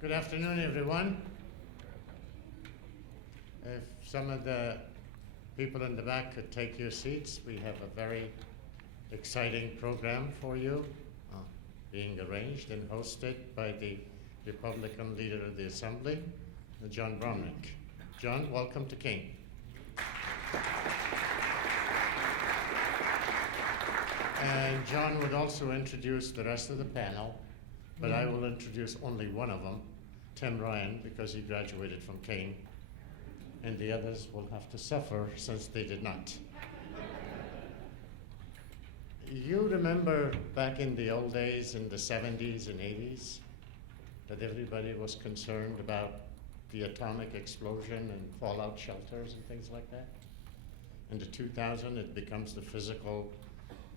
Good afternoon, everyone. If some of the people in the back could take your seats, we have a very exciting program for you, being arranged and hosted by the Republican leader of the Assembly, John Bromnick. John, welcome to Keene. And John would also introduce the rest of the panel, but I will introduce only one of them, Tim Ryan, because he graduated from Keene, and the others will have to suffer since they did not. You remember back in the old days, in the 70s and 80s, that everybody was concerned about the atomic explosion and fallout shelters and things like that? In the 2000s, it becomes the physical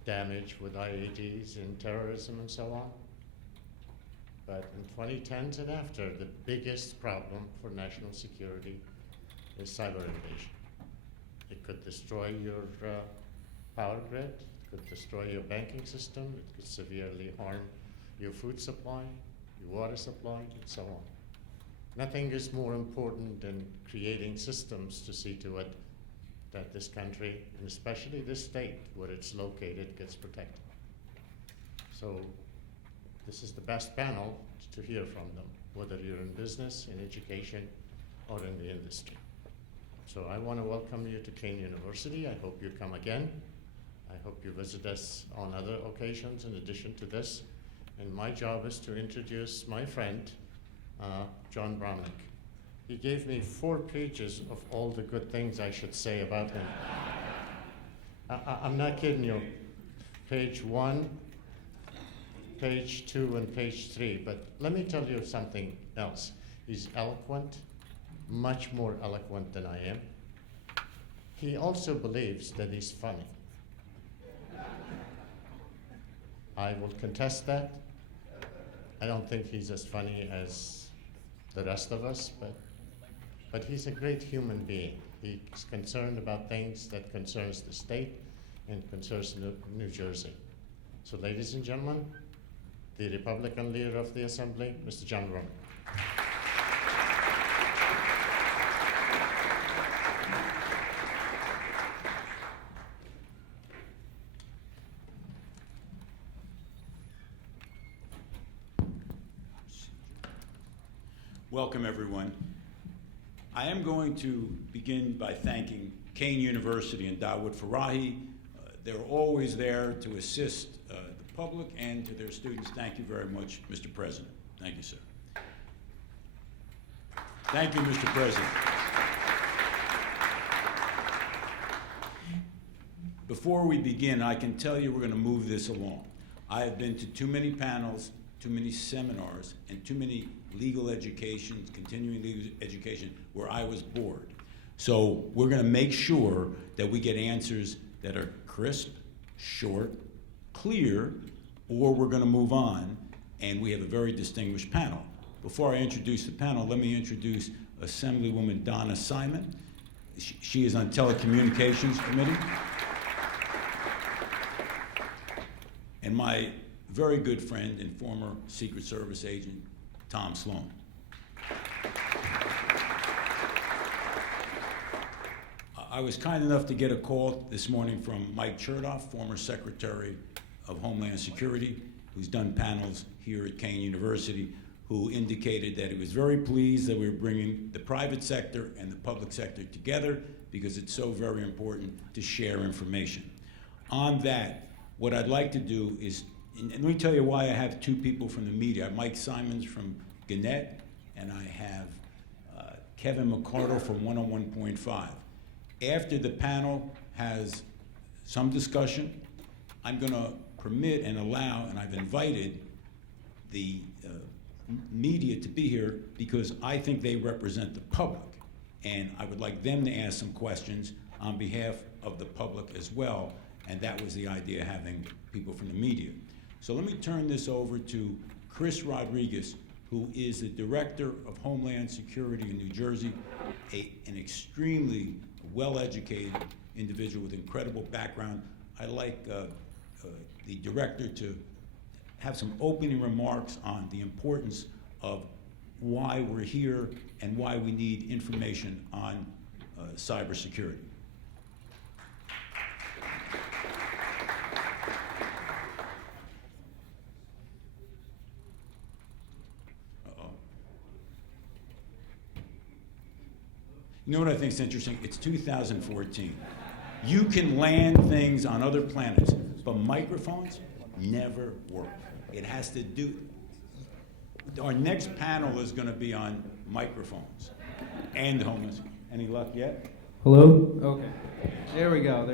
damage with IEDs and terrorism and so on. But in 2010s and after, the biggest problem for national security is cyber invasion. It could destroy your power grid, it could destroy your banking system, it could severely harm your food supply, your water supply, and so on. Nothing is more important than creating systems to see to it that this country, and especially this state where it's located, gets protected. So this is the best panel to hear from them, whether you're in business, in education, or in the industry. So I want to welcome you to Keine University. I hope you come again. I hope you visit us on other occasions in addition to this. And my job is to introduce my friend, John Bromnick. He gave me 4 pages of all the good things I should say about him. I'm not kidding you. Page 1, page 2, and page 3. But let me tell you something else. He's eloquent, much more eloquent than I am. He also believes that he's funny. I will contest that. I don't think he's as funny as the rest of us, but he's a great human being. He's concerned about things that concerns the state and concerns New Jersey. So ladies and gentlemen, the Republican leader of the Assembly, Mr. John Bromnick. Welcome, everyone. I am going to begin by thanking Keine University and Dawood Farahi. They're always there to assist the public and to their students. Thank you very much, Mr. President. Thank you, sir. Thank you, Mr. President. Before we begin, I can tell you we're going to move this along. I have been to too many panels, too many seminars, and too many legal education, continuing legal education, where I was bored. So we're going to make sure that we get answers that are crisp, short, clear, or we're going to move on, and we have a very distinguished panel. Before I introduce the panel, let me introduce Assemblywoman Donna Simon. She is on Telecommunications Committee. And my very good friend and former Secret Service agent, Tom Sloan. I was kind enough to get a call this morning from Mike Chertoff, former Secretary of Homeland Security, who's done panels here at Keine University, who indicated that he was very pleased that we were bringing the private sector and the public sector together because it's so very important to share information. On that, what I'd like to do is, and let me tell you why I have 2 people from the media. I have Mike Simons from Gannett, and I have Kevin McCardle from 101.5. After the panel has some discussion, I'm going to permit and allow, and I've invited the media to be here because I think they represent the public, and I would like them to ask some questions on behalf of the public as well, and that was the idea, having people from the media. So let me turn this over to Chris Rodriguez, who is the Director of Homeland Security in New Jersey, an extremely well-educated individual with incredible background. I'd like the Director to have some opening remarks on the importance of why we're here and why we need information on cybersecurity. Uh-oh. You know what I think is interesting? It's 2014. You can land things on other planets, but microphones never work. It has to do, our next panel is going to be on microphones and homeless. Any luck yet? Hello? Okay. There we go.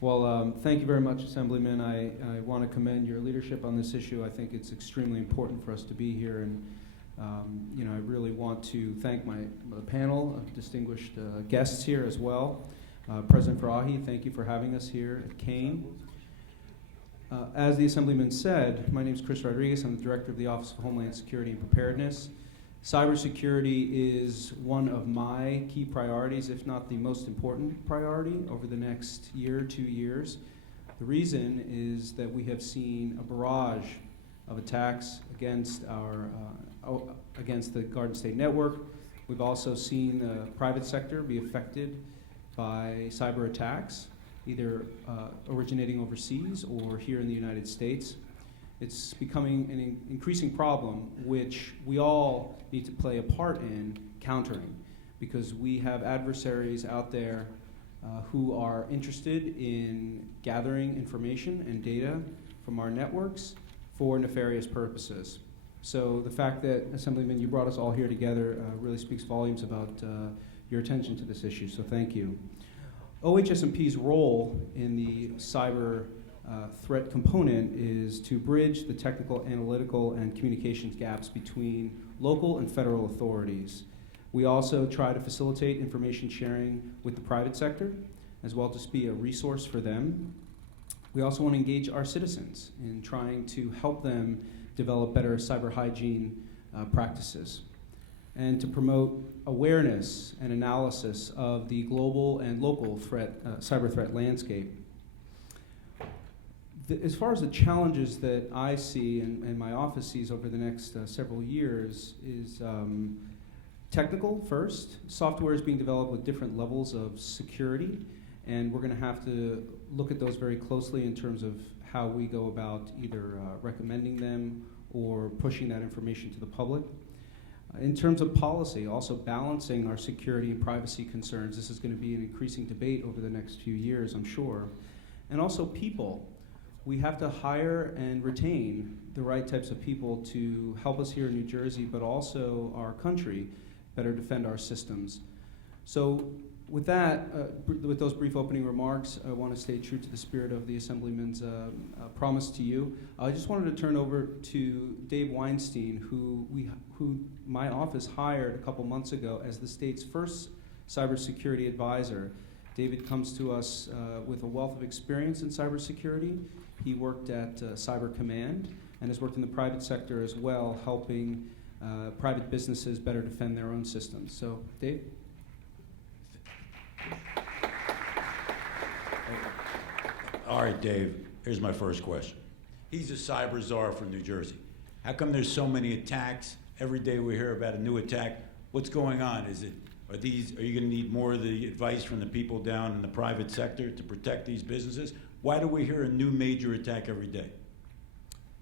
Well, thank you very much, Assemblyman. I want to commend your leadership on this issue. I think it's extremely important for us to be here, and I really want to thank the panel of distinguished guests here as well. President Farahi, thank you for having us here at Kane. As the Assemblyman said, my name is Chris Rodriguez. I'm the Director of the Office of Homeland Security and Preparedness. Cybersecurity is one of my key priorities, if not the most important priority over the next year, 2 years. The reason is that we have seen a barrage of attacks against against the Garden State Network. We've also seen the private sector be affected by cyber attacks, either originating overseas or here in the United States. It's becoming an increasing problem, which we all need to play a part in countering, because we have adversaries out there who are interested in gathering information and data from our networks for nefarious purposes. So the fact that, Assemblyman, you brought us all here together really speaks volumes about your attention to this issue, so thank you. OHS&P's role in the cyber threat component is to bridge the technical, analytical, and communications gaps between local and federal authorities. We also try to facilitate information sharing with the private sector, as well as be a resource for them. We also want to engage our citizens in trying to help them develop better cyber hygiene practices, and to promote awareness and analysis of the global and local cyber threat landscape. As far as the challenges that I see and my office sees over the next several years is technical first. Software is being developed with different levels of security, and we're going to have to look at those very closely in terms of how we go about either recommending them or pushing that information to the public. In terms of policy, also balancing our security and privacy concerns. This is going to be an increasing debate over the next few years, I'm sure. And also people. We have to hire and retain the right types of people to help us here in New Jersey, but also our country better defend our systems. So with that, with those brief opening remarks, I want to stay true to the spirit of the Assemblyman's promise to you. I just wanted to turn over to Dave Weinstein, who my office hired a couple months ago as the state's first cybersecurity advisor. David comes to us with a wealth of experience in cybersecurity. He worked at Cyber Command and has worked in the private sector as well, helping private businesses better defend their own systems. So, Dave? All right, Dave, here's my first question. He's a cyber czar from New Jersey. How come there's so many attacks? Every day we hear about a new attack. What's going on? Are you going to need more of the advice from the people down in the private sector to protect these businesses? Why do we hear a new major attack every day?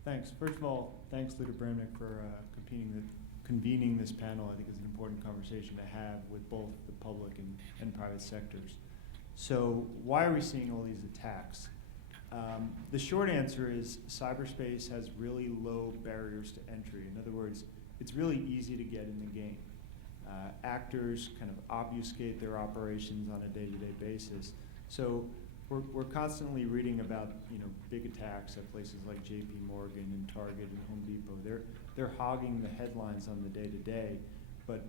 Thanks. First of all, thanks, Leader Bramnick, for convening this panel. I think it's an important conversation to have with both the public and private sectors. So why are we seeing all these attacks? The short answer is cyberspace has really low barriers to entry. In other words, it's really easy to get in the game. Actors kind of obfuscate their operations on a day-to-day basis. So we're constantly reading about big attacks at places like J.P. Morgan and Target and Home Depot. They're hogging the headlines on the day-to-day, but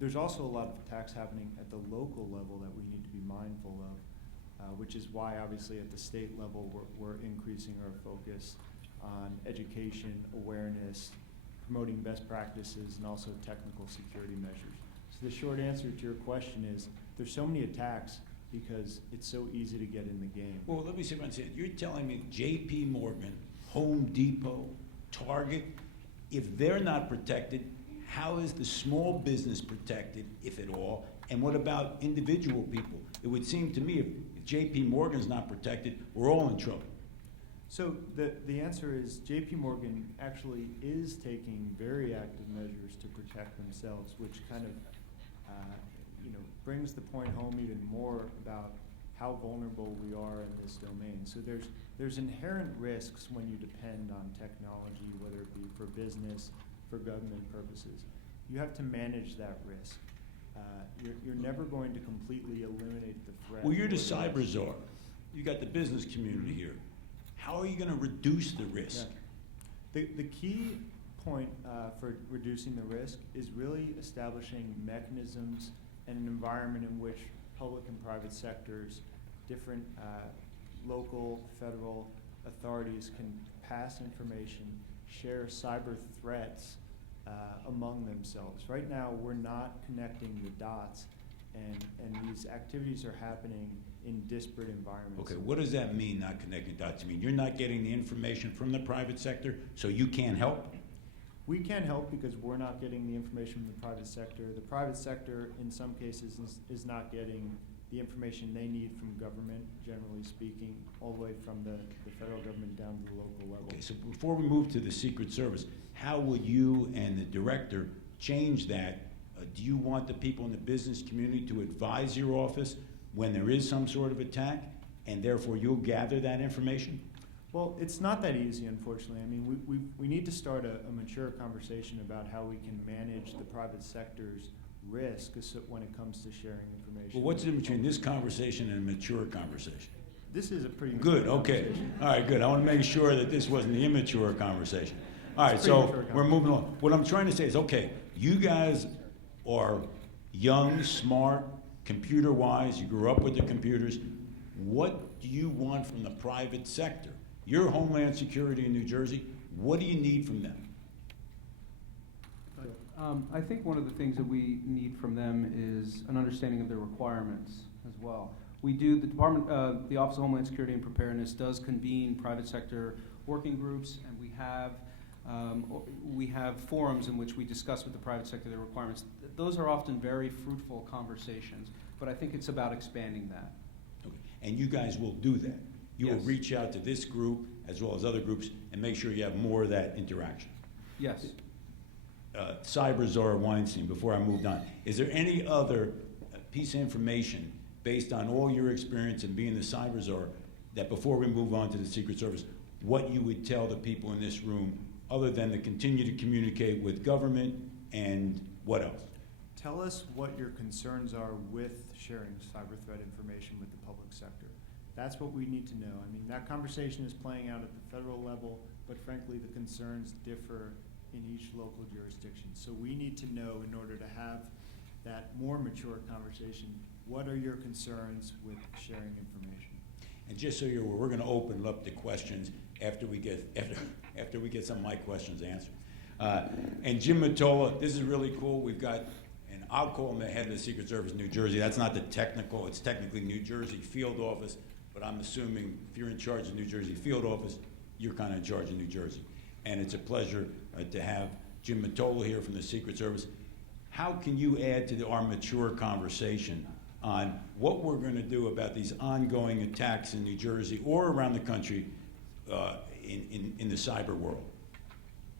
there's also a lot of attacks happening at the local level that we need to be mindful of, which is why obviously at the state level we're increasing our focus on education, awareness, promoting best practices, and also technical security measures. So the short answer to your question is there's so many attacks because it's so easy to get in the game. Well, let me see what I'm saying. You're telling me J.P. Morgan, Home Depot, Target, If they're not protected, how is the small business protected, if at all? And what about individual people? It would seem to me if J.P. Morgan's not protected, we're all in trouble. So the answer is J.P. Morgan actually is taking very active measures to protect themselves, which kind of brings the point home even more about how vulnerable we are in this domain. So there's inherent risks when you depend on technology, whether it be for business, for government purposes. You have to manage that risk. You're never going to completely eliminate the threat. Well, you're the or risk. cyber czar. You got the business community here. How are you going to reduce the risk? Yeah. The key point for reducing the risk is really establishing mechanisms and an environment in which public and private sectors, different local, federal authorities can pass information, share cyber threats among themselves. Right now, we're not connecting the dots, and these activities are happening in disparate environments. Okay, what does that mean, not connecting dots? I mean, you're not getting the information from the private sector, so you can't help? We can't help because we're not getting the information from the private sector. The private sector, in some cases, is not getting the information they need from government, generally speaking, all the way from the federal government down to the local level. Okay, so before we move to the Secret Service, how would you and the director change that? Do you want the people in the business community to advise your office when there is some sort of attack, and therefore you'll gather that information? Well, it's not that easy, unfortunately. I mean, we need to start a mature conversation about how we can manage the private sector's risk when it comes to sharing information. Well, what's the difference between this conversation and a mature conversation? This is a pretty Good, mature okay. conversation. All right, good. I want to make sure that this wasn't the immature conversation. All right, It's so pretty mature we're moving on. What I'm trying to say is, okay, you guys are young, smart, computer-wise, you grew up with the computers. What do you want from the private sector? You're Homeland Security in New Jersey. What do you need from them? I think one of the things that we need from them is an understanding of their requirements as well. We do, the Office of Homeland Security and Preparedness does convene private sector working groups, and we have forums in which we discuss with the private sector their requirements. Those are often very fruitful conversations, but I think it's about expanding that. Okay. And you guys will do that. You will Yes. reach out to this group as well as other groups and make sure you have more of that interaction. Yes. Cyber Czar Weinstein, before I moved on, is there any other piece of information based on all your experience in being the Cyber Czar that before we move on to the Secret Service, what you would tell the people in this room other than to continue to communicate with government and what else? Tell us what your concerns are with sharing cyber threat information with the public sector. That's what we need to know. I mean, that conversation is playing out at the federal level, but frankly, the concerns differ in each local jurisdiction. So we need to know, in order to have that more mature conversation, what are your concerns with sharing information? And just so you're aware, we're going to open up the questions after we get some of my questions answered. And Jim Mottola, this is really cool. We've got, and I'll call him the head of the Secret Service New Jersey. That's not the technical, it's technically New Jersey field office, but I'm assuming if you're in charge of New Jersey field office, you're kind of in charge of New Jersey. And it's a pleasure to have Jim Mottola here from the Secret Service. How can you add to our mature conversation on what we're going to do about these ongoing attacks in New Jersey or around the country in the cyber world?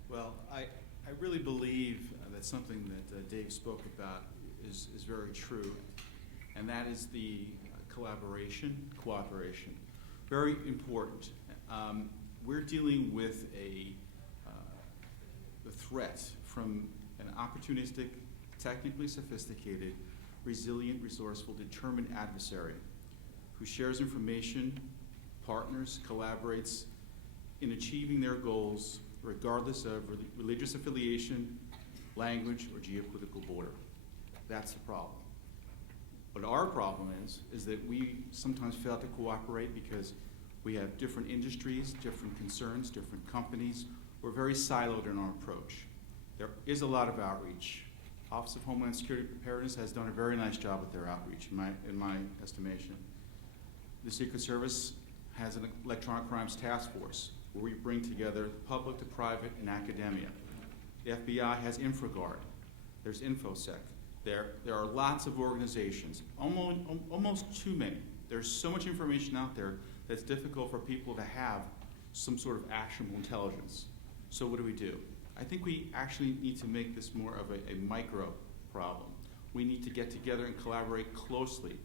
Well, I really believe that something that Dave spoke about is very true, and that is the cooperation. Very important. We're dealing with the threat from an opportunistic, technically sophisticated, resilient, resourceful, determined adversary who shares information, partners, collaborates in achieving their goals regardless of religious affiliation, language, or geopolitical border. That's the problem. What our problem is that we sometimes fail to cooperate because we have different industries, different concerns, different companies. We're very siloed in our approach. There is a lot of outreach. Office of Homeland Security Preparedness has done a very nice job with their outreach, in my estimation. The Secret Service has an electronic crimes task force where we bring together public to private and academia. The FBI has InfraGard. There's InfoSec. There are lots of organizations, almost too many. There's so much information out there that's difficult for people to have some sort of actionable intelligence. So what do? I think we actually need to make this more of a micro problem. We need to get together and collaborate closely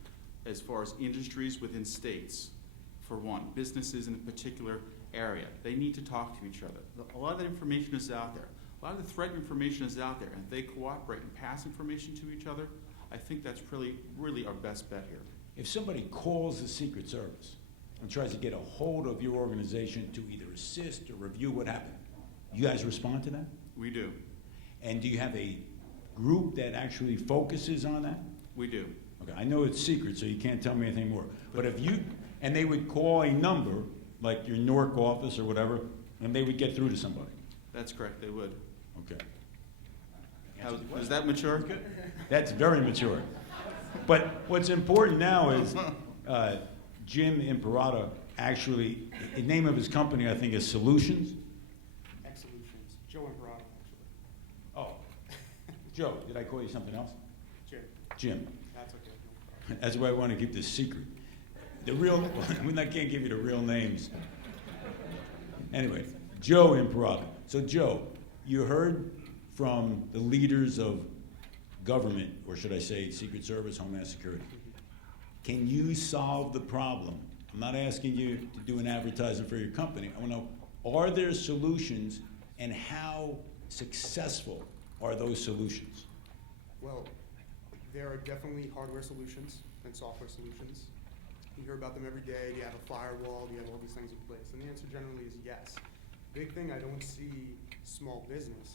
as far as industries within states, for one, businesses in a particular area. They need to talk to each other. A lot of that information is out there. A lot of the threat information is out there, and if they cooperate and pass information to each other, I think that's really our best bet here. If somebody calls the Secret Service and tries to get a hold of your organization to either assist or review what happened, you guys respond to that? We do. And do you have a group that actually focuses on that? We do. Okay, I know it's secret, so you can't tell me anything more. But if you, and they would call a number, like your Newark office or whatever, and they would get through to somebody. That's correct, they would. Okay. Is that mature? Good. That's very mature. But what's important now is Jim Imperato actually, the name of his company, I think, is Solutions. X-Solutions. Joe Imperato, actually. Oh, Joe, did I call you something else? Jim. Jim. That's okay. No problem. That's why I want to keep this secret. The real, I can't give you the real names. Anyway, Joe Imperato. So Joe, you heard from the leaders of government, or should I say Secret Service, Homeland Security. Can you solve the problem? I'm not asking you to do an advertisement for your company. I want to know, are there solutions, and how successful are those solutions? Well, there are definitely hardware solutions and software solutions. You hear about them every day. Do you have a firewall? Do you have all these things in place? And the answer generally is yes. Big thing I don't see small business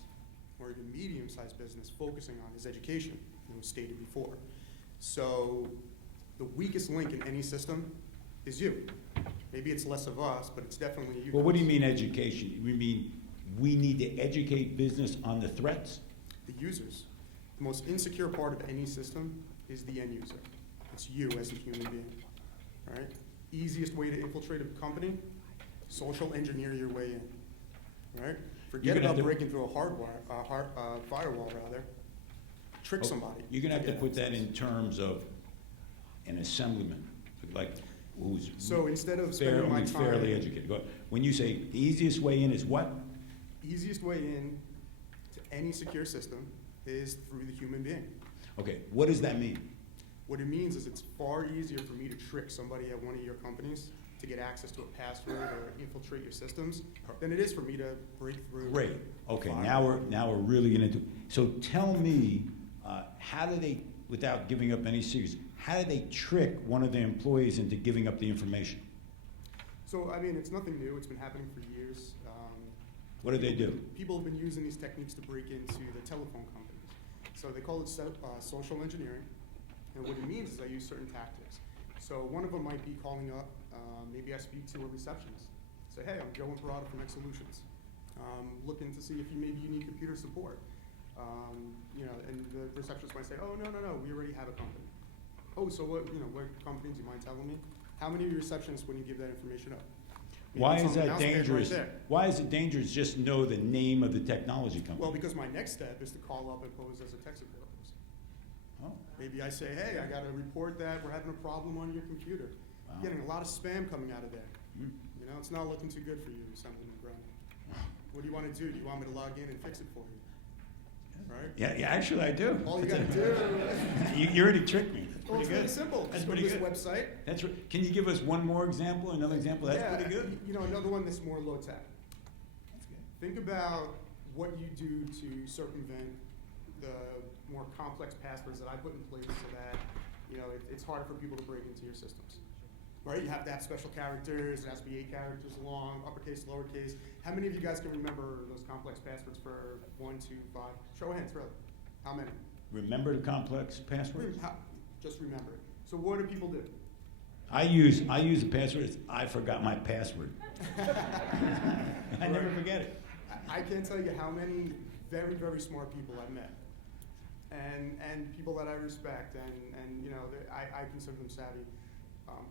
or even medium-sized business focusing on is education, stated before. So the weakest link in any system is you. Maybe it's less of us, but it's definitely you. Well, what do you mean education? You mean we need to educate business on the threats? The users. The most insecure part of any system is the end user. It's you as a human being, right? Easiest way to infiltrate a company, social engineer your way in, right? Forget gonna about have to- breaking through a firewall rather. Trick somebody. You're gonna have to get put that access. in terms of an assemblyman, like who's So instead of spending my only time, fairly educated. Go ahead. When you say the easiest way in is what? easiest way in to any secure system is through the human being. Okay, what does that mean? What it means is it's far easier for me to trick somebody at one of your companies to get access to a password or infiltrate your systems than it is for me to break through. Great. Okay, firewall. now we're really getting into. So tell me, how do they, without giving up any secrets, how do they trick one of the employees into giving up the information? So, I mean, it's nothing new. It's been happening for years. What do they do? People have been using these techniques to break into the telephone companies. So they call it social engineering. And what it means is I use certain tactics. So one of them might be calling up, maybe I speak to a receptionist. Say, hey, I'm Joe Imperato from X-Solutions. Looking to see if you need computer support. And the receptionist might say, oh, no, we already have a company. Oh, so what company, do you mind telling me? How many of your receptionists wouldn't give that information up? Maybe Why it's is on the that mouse pad right dangerous? there. Why is it dangerous just know the name of the technology company? Well, because my next step is to call up and pose as a tech support person. Oh, Maybe I say, hey, I got to report that we're having a problem on your computer. wow. You're getting a lot of spam coming out of there. Hmm. It's not looking too good for you, Assemblyman Brown. What do you want to do? Do you want me to log in and fix it for you? Right? Yeah, actually I do. All you got to do. You already tricked me. That's Well, pretty it's good. really simple. That's Just go to pretty this good. website. That's right. Can you give us one more example? Another example? That's pretty good. Another one that's more low tech. That's good. Think about what you do to circumvent the more complex passwords that I put in place so that it's harder for people to break into your systems. Right? You have to have special characters. It has to be 8 characters long, uppercase, lowercase. How many of you guys can remember those complex passwords for 1, 2, 5? Show of hands, really. How many? Remember the complex passwords? Just remember it. So what do people do? I use the password. It's, I forgot my password. I never Right. forget it. I can't tell you how many very, very smart people I've met. And people that I respect, and I consider them savvy.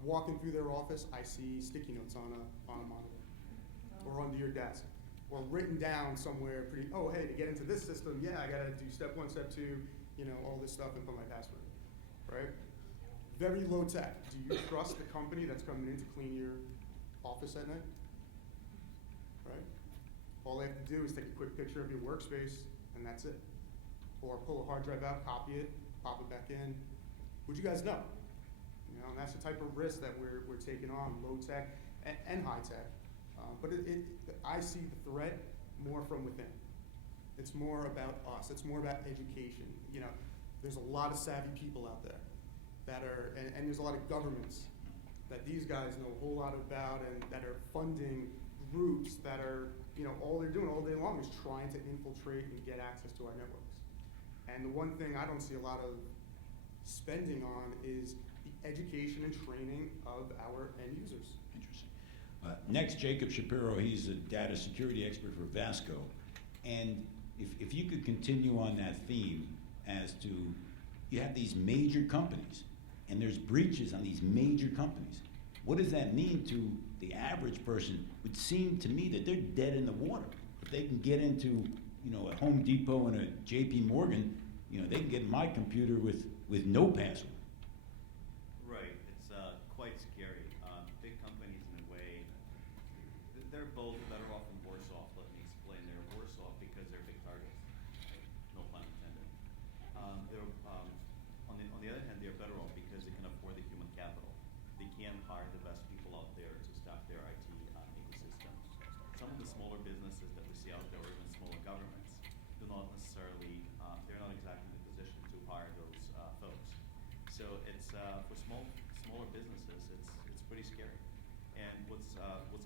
Walking through their office, I see sticky notes on a monitor or under your desk. or written down somewhere pretty, oh, hey, to get into this system, yeah, I gotta do step 1, step 2, you know, all this stuff and put my password, right? Very low tech. Do you trust the company that's coming in to clean your office at night? Right? All they have to do is take a quick picture of your workspace, and that's it. Or pull a hard drive out, copy it, pop it back in. Would you guys know? You know, and that's the type of risk that we're taking on, low tech and high tech. But I see the threat more from within. It's more about us. It's more about education. You know, there's a lot of savvy people out there that are, and there's a lot of governments that these guys know a whole lot about, and that are funding groups that are, you know, all they're doing all day long is trying to infiltrate and get access to our networks. And the one thing I don't see a lot of spending on is the education and training of our end users. Interesting. Next, Jacob Shapiro. He's a data security expert for Vasco. And if you could continue on that theme as to, you have these major companies, and there's breaches on these major companies. What does that mean to the average person? It would seem to me that they're dead in the water. If they can get into, you know, a Home Depot and a JP Morgan, you know, they can get in my computer with no password. Right, it's quite scary. Big companies, in a way, they're both better off and worse off. Let me explain. They're worse off because they're big targets. No pun intended. On the other hand, they're better off because they can afford the human capital. They can hire the best people out there to staff their IT ecosystem. Some of the smaller businesses that we see out there, or even smaller governments, do not necessarily, they're not exactly in the position to hire those folks. So it's for smaller businesses, it's pretty scary. And what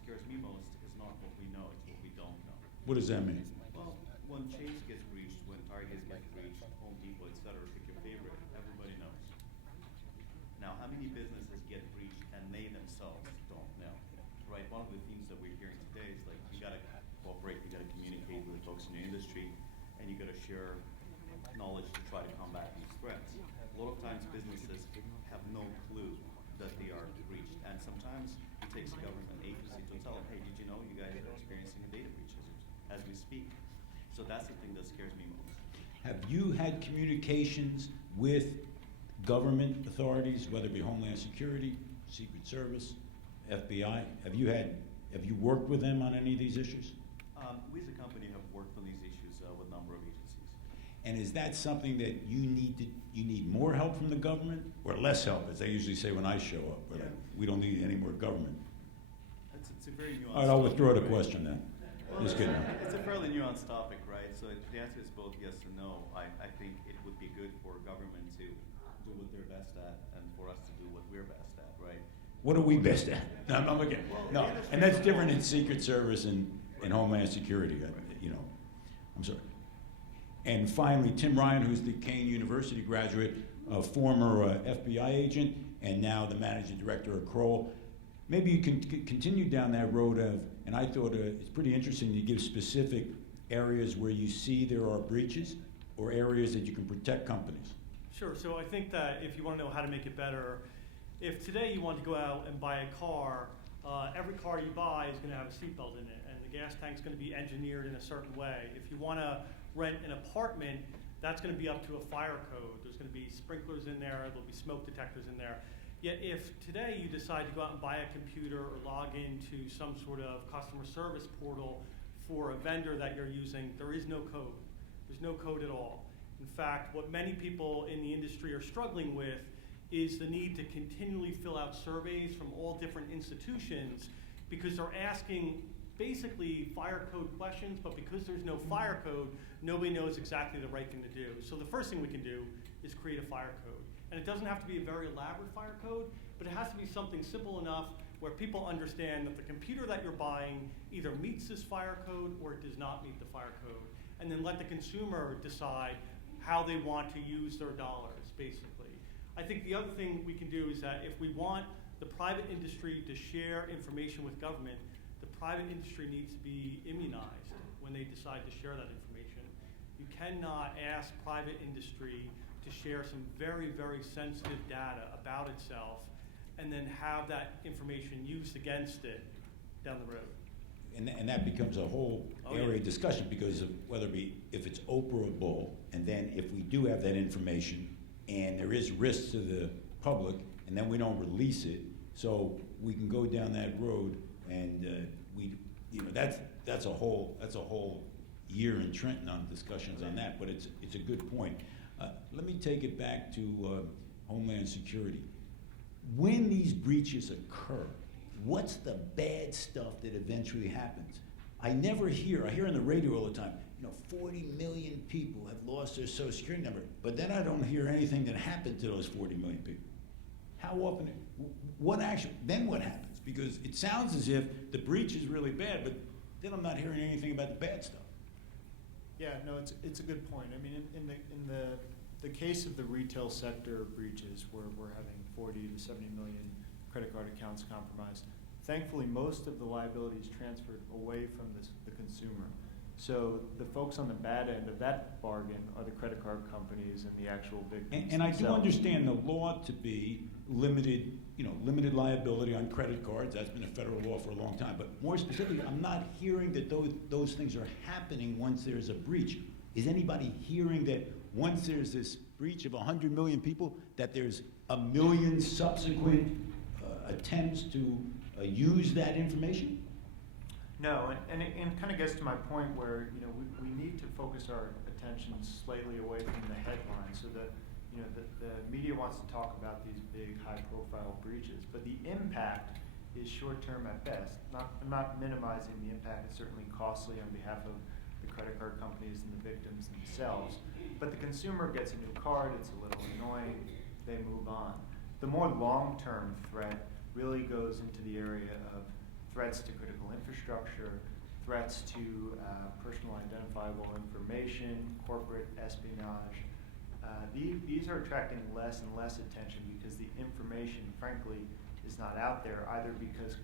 scares me most is not what we know, it's what we don't know. What does that mean? Well, when Chase gets breached, when Target gets breached, Home Depot, et cetera, pick your favorite, everybody knows. Now, how many businesses get breached and they themselves don't know? Right, one of the themes that we're hearing today is like, you gotta cooperate, you gotta communicate with folks in your industry, and you gotta share knowledge to try to combat these threats. A lot of times businesses have no clue that they are breached, and sometimes it takes a government agency to tell them, hey, did you know you guys are experiencing a data breach as we speak? So that's the thing that scares me most. Have you had communications with government authorities, whether it be Homeland Security, Secret Service, FBI? Have you worked with them on any of these issues? We as a company have worked on these issues with a number of agencies. And is that something that you need more help from the government, or less help, as they usually say when I show up? Or like, we don't need any more government. It's a very nuanced All right, I'll topic, withdraw the right? question then. Well, Just kidding. it's a fairly nuanced topic, right? So the answer is both yes and no. I think it would be good for government to do what they're best at, and for us to do what we're best at, right? What are we best at? No, I'm again. No, and that's different in Secret Service and Homeland Security. You know, I'm sorry. And finally, Tim Ryan, who's the Kane University graduate, a former FBI agent, and now the managing director of Kroll. Maybe you can continue down that road of, and I thought it's pretty interesting to give specific areas where you see there are breaches or areas that you can protect companies. Sure, so I think that if you want to know how to make it better, if today you want to go out and buy a car, every car you buy is going to have a seatbelt in it, and the gas tank's going to be engineered in a certain way. If you want to rent an apartment, that's going to be up to a fire code. There's going to be sprinklers in there, there'll be smoke detectors in there. Yet if today you decide to go out and buy a computer or log into some sort of customer service portal for a vendor that you're using, there is no code. There's no code at all. In fact, what many people in the industry are struggling with is the need to continually fill out surveys from all different institutions because they're asking basically fire code questions, but because there's no fire code, nobody knows exactly the right thing to do. So the first thing we can do is create a fire code. And it doesn't have to be a very elaborate fire code, but it has to be something simple enough where people understand that the computer that you're buying either meets this fire code or it does not meet the fire code. And then let the consumer decide how they want to use their dollars, basically. I think the other thing we can do is that if we want the private industry to share information with government, the private industry needs to be immunized when they decide to share that information. You cannot ask private industry to share some very, very sensitive data about itself and then have that information used against it down the road. and that becomes a whole Oh, area yeah. of discussion because of whether if it's operable, and then if we do have that information and there is risk to the public, and then we don't release it, so we can go down that road, and that's a whole year in Trenton on discussions on that, but it's a good point. Let me take it back to Homeland Security. When these breaches occur, what's the bad stuff that eventually happens? I hear on the radio all the time, 40 million people have lost their Social Security number, but then I don't hear anything that happened to those 40 million people. How often, then what happens? Because it sounds as if the breach is really bad, but then I'm not hearing anything about the bad stuff. Yeah, no, it's a good point. I mean, in the case of the retail sector breaches, where we're having 40 to 70 million credit card accounts compromised, thankfully most of the liability is transferred away from the consumer. So the folks on the bad end of that bargain are the credit card companies and the actual victims. And I do themselves. understand the law to be limited liability on credit cards. That's been a federal law for a long time. But more specifically, I'm not hearing that those things are happening once there's a breach. Is anybody hearing that once there's this breach of 100 million people, that there's a million subsequent attempts to use that information? No, and it kind of gets to my point where, we need to focus our attention slightly away from the headline, so that, the media wants to talk about these big, high-profile breaches, but the impact is short-term at best. I'm not minimizing the impact. It's certainly costly on behalf of the credit card companies and the victims themselves, but the consumer gets a new card, it's a little annoying, they move on. The more long-term threat really goes into the area of threats to critical infrastructure, threats to personal identifiable information, corporate espionage. These are attracting less and less attention because the information, frankly, is not out there, either because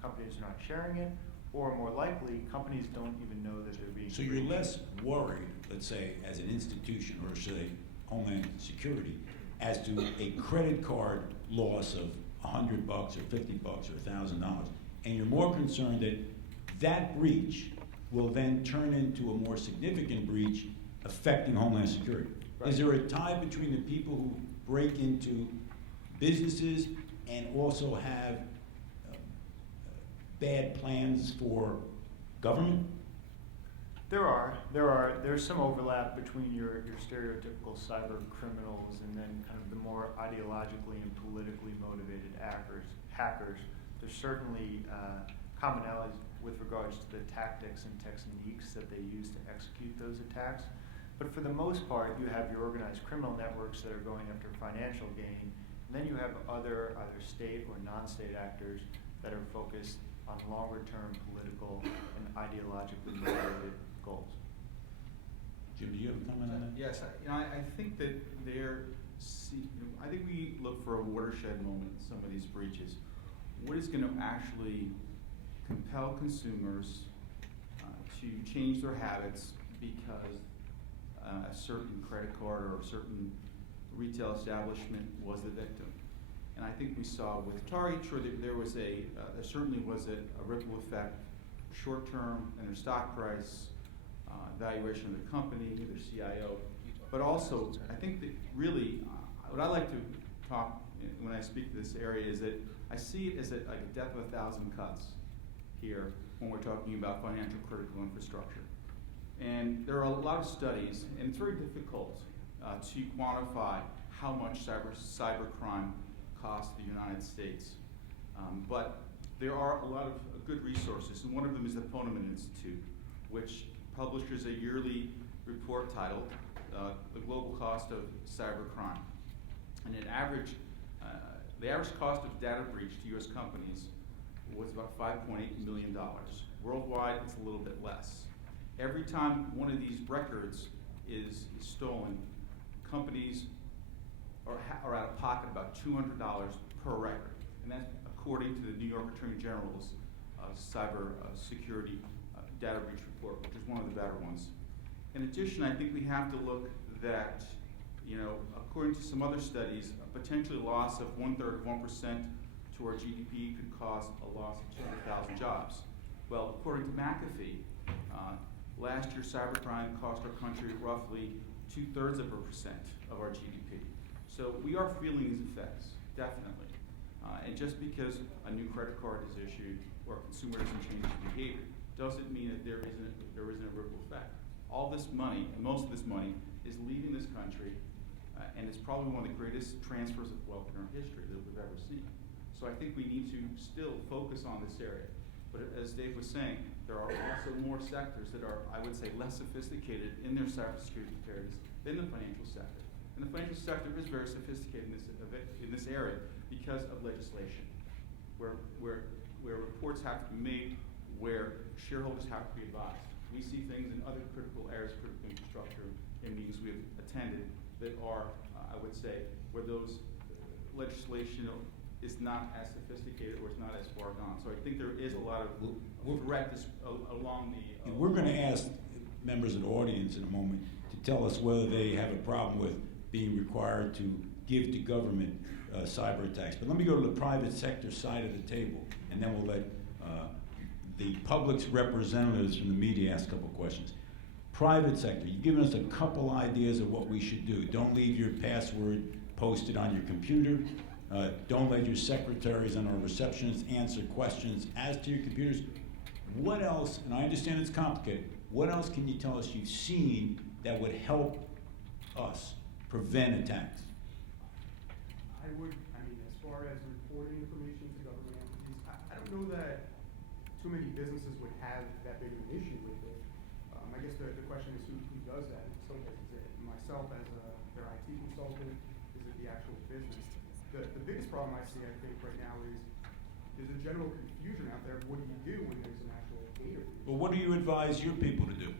companies are not sharing it, or more likely, companies don't even know that they're being So you're less worried, let's say, as an institution, or say Homeland Security, as to a credit card loss of $100 or $50 or $1,000, and you're more concerned that that breach will then turn into a more significant breach affecting Homeland Security. Right. Is there a tie between the people who break into businesses and also have bad plans for government? There's some overlap between your stereotypical cyber criminals and then kind of the more ideologically and politically motivated hackers. There's certainly commonalities with regards to the tactics and techniques that they use to execute those attacks. But for the most part, you have your organized criminal networks that are going after financial gain, and then you have other either state or non-state actors that are focused on longer-term political and ideologically motivated goals. Jim, do you have a comment on that? Yes, I think that I think we look for a watershed moment in some of these breaches. What is going to actually compel consumers to change their habits because a certain credit card or a certain retail establishment was the victim? And I think we saw with Target, sure, there certainly was a ripple effect, short-term in their stock price, valuation of the company, their CIO, but also I think that really what I like to talk when I speak to this area is that I see it as like a death of 1,000 cuts here when we're talking about financial critical infrastructure. And there are a lot of studies, and it's very difficult to quantify how much cybercrime costs the United States. But there are a lot of good resources, and one of them is the Ponemon Institute, which publishes a yearly report titled The Global Cost of Cybercrime. And the average cost of data breach to US companies was about $5.8 million. Worldwide, it's a little bit less. Every time one of these records is stolen, companies are out of pocket about $200 per record. And that's according to the New York Attorney General's cyber security data breach report, which is one of the better ones. In addition, I think we have to look that, according to some other studies, a potentially loss of 1/3 of 1% to our GDP could cause a loss of 200,000 jobs. Well, according to McAfee, last year cybercrime cost our country roughly 2/3% of our GDP. So we are feeling these effects, definitely. And just because a new credit card is issued or a consumer doesn't change his behavior, doesn't mean that there isn't a ripple effect. All this money, and most of this money, is leaving this country, and it's probably one of the greatest transfers of wealth in our history that we've ever seen. So I think we need to still focus on this area. But as Dave was saying, there are also more sectors that are, I would say, less sophisticated in their cybersecurity preparedness than the financial sector. And the financial sector is very sophisticated in this area because of legislation, where reports have to be made, where shareholders have to be advised. We see things in other critical areas, critical infrastructure, in meetings we have attended that are, I would say, where those legislation is not as sophisticated or is not as far gone. So I think there is a lot of threat along the. We're going to ask members of the audience in a moment to tell us whether they have a problem with being required to give to government cyber attacks. But let me go to the private sector side of the table, and then we'll let the public's representatives from the media ask a couple questions. Private sector, you've given us a couple ideas of what we should do. Don't leave your password posted on your computer. Don't let your secretaries and our receptionists answer questions as to your computers. What else, and I understand it's complicated, what else can you tell us you've seen that would help us prevent attacks? I mean, as far as reporting information to government entities, I don't know that too many businesses would have that big of an issue with it. I guess the question is who does that? In some cases, is it myself as their IT consultant? Is it the actual business? The biggest problem I see, I think, right now is there's a general confusion out there. What do you do when there's an actual data breach? Well, what do you advise your people to do?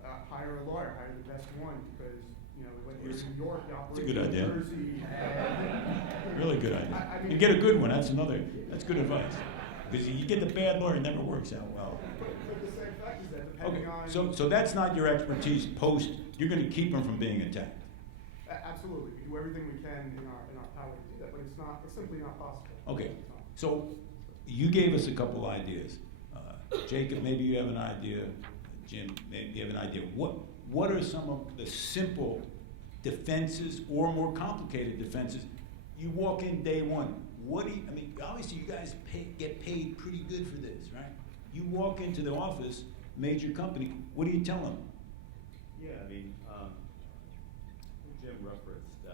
Hire a lawyer, hire the best one, because, you know, whether you're in New York, you That's a operate good in idea. New Jersey. Really good idea. I mean, And get a good one, that's good advice. Because you get the bad lawyer, it never works out well. But the same fact is that Okay, depending on. so that's not your expertise post, you're gonna keep them from being attacked. Absolutely, we do everything we can in our power to do that, but it's simply not possible. Okay, so you gave us a couple ideas. Jacob, maybe you have an idea. Jim, maybe you have an idea. What are some of the simple defenses or more complicated defenses? You walk in day one. I mean, obviously you guys get paid pretty good for this, right? You walk into the office, major company, what do you tell them? Yeah, I mean, Jim referenced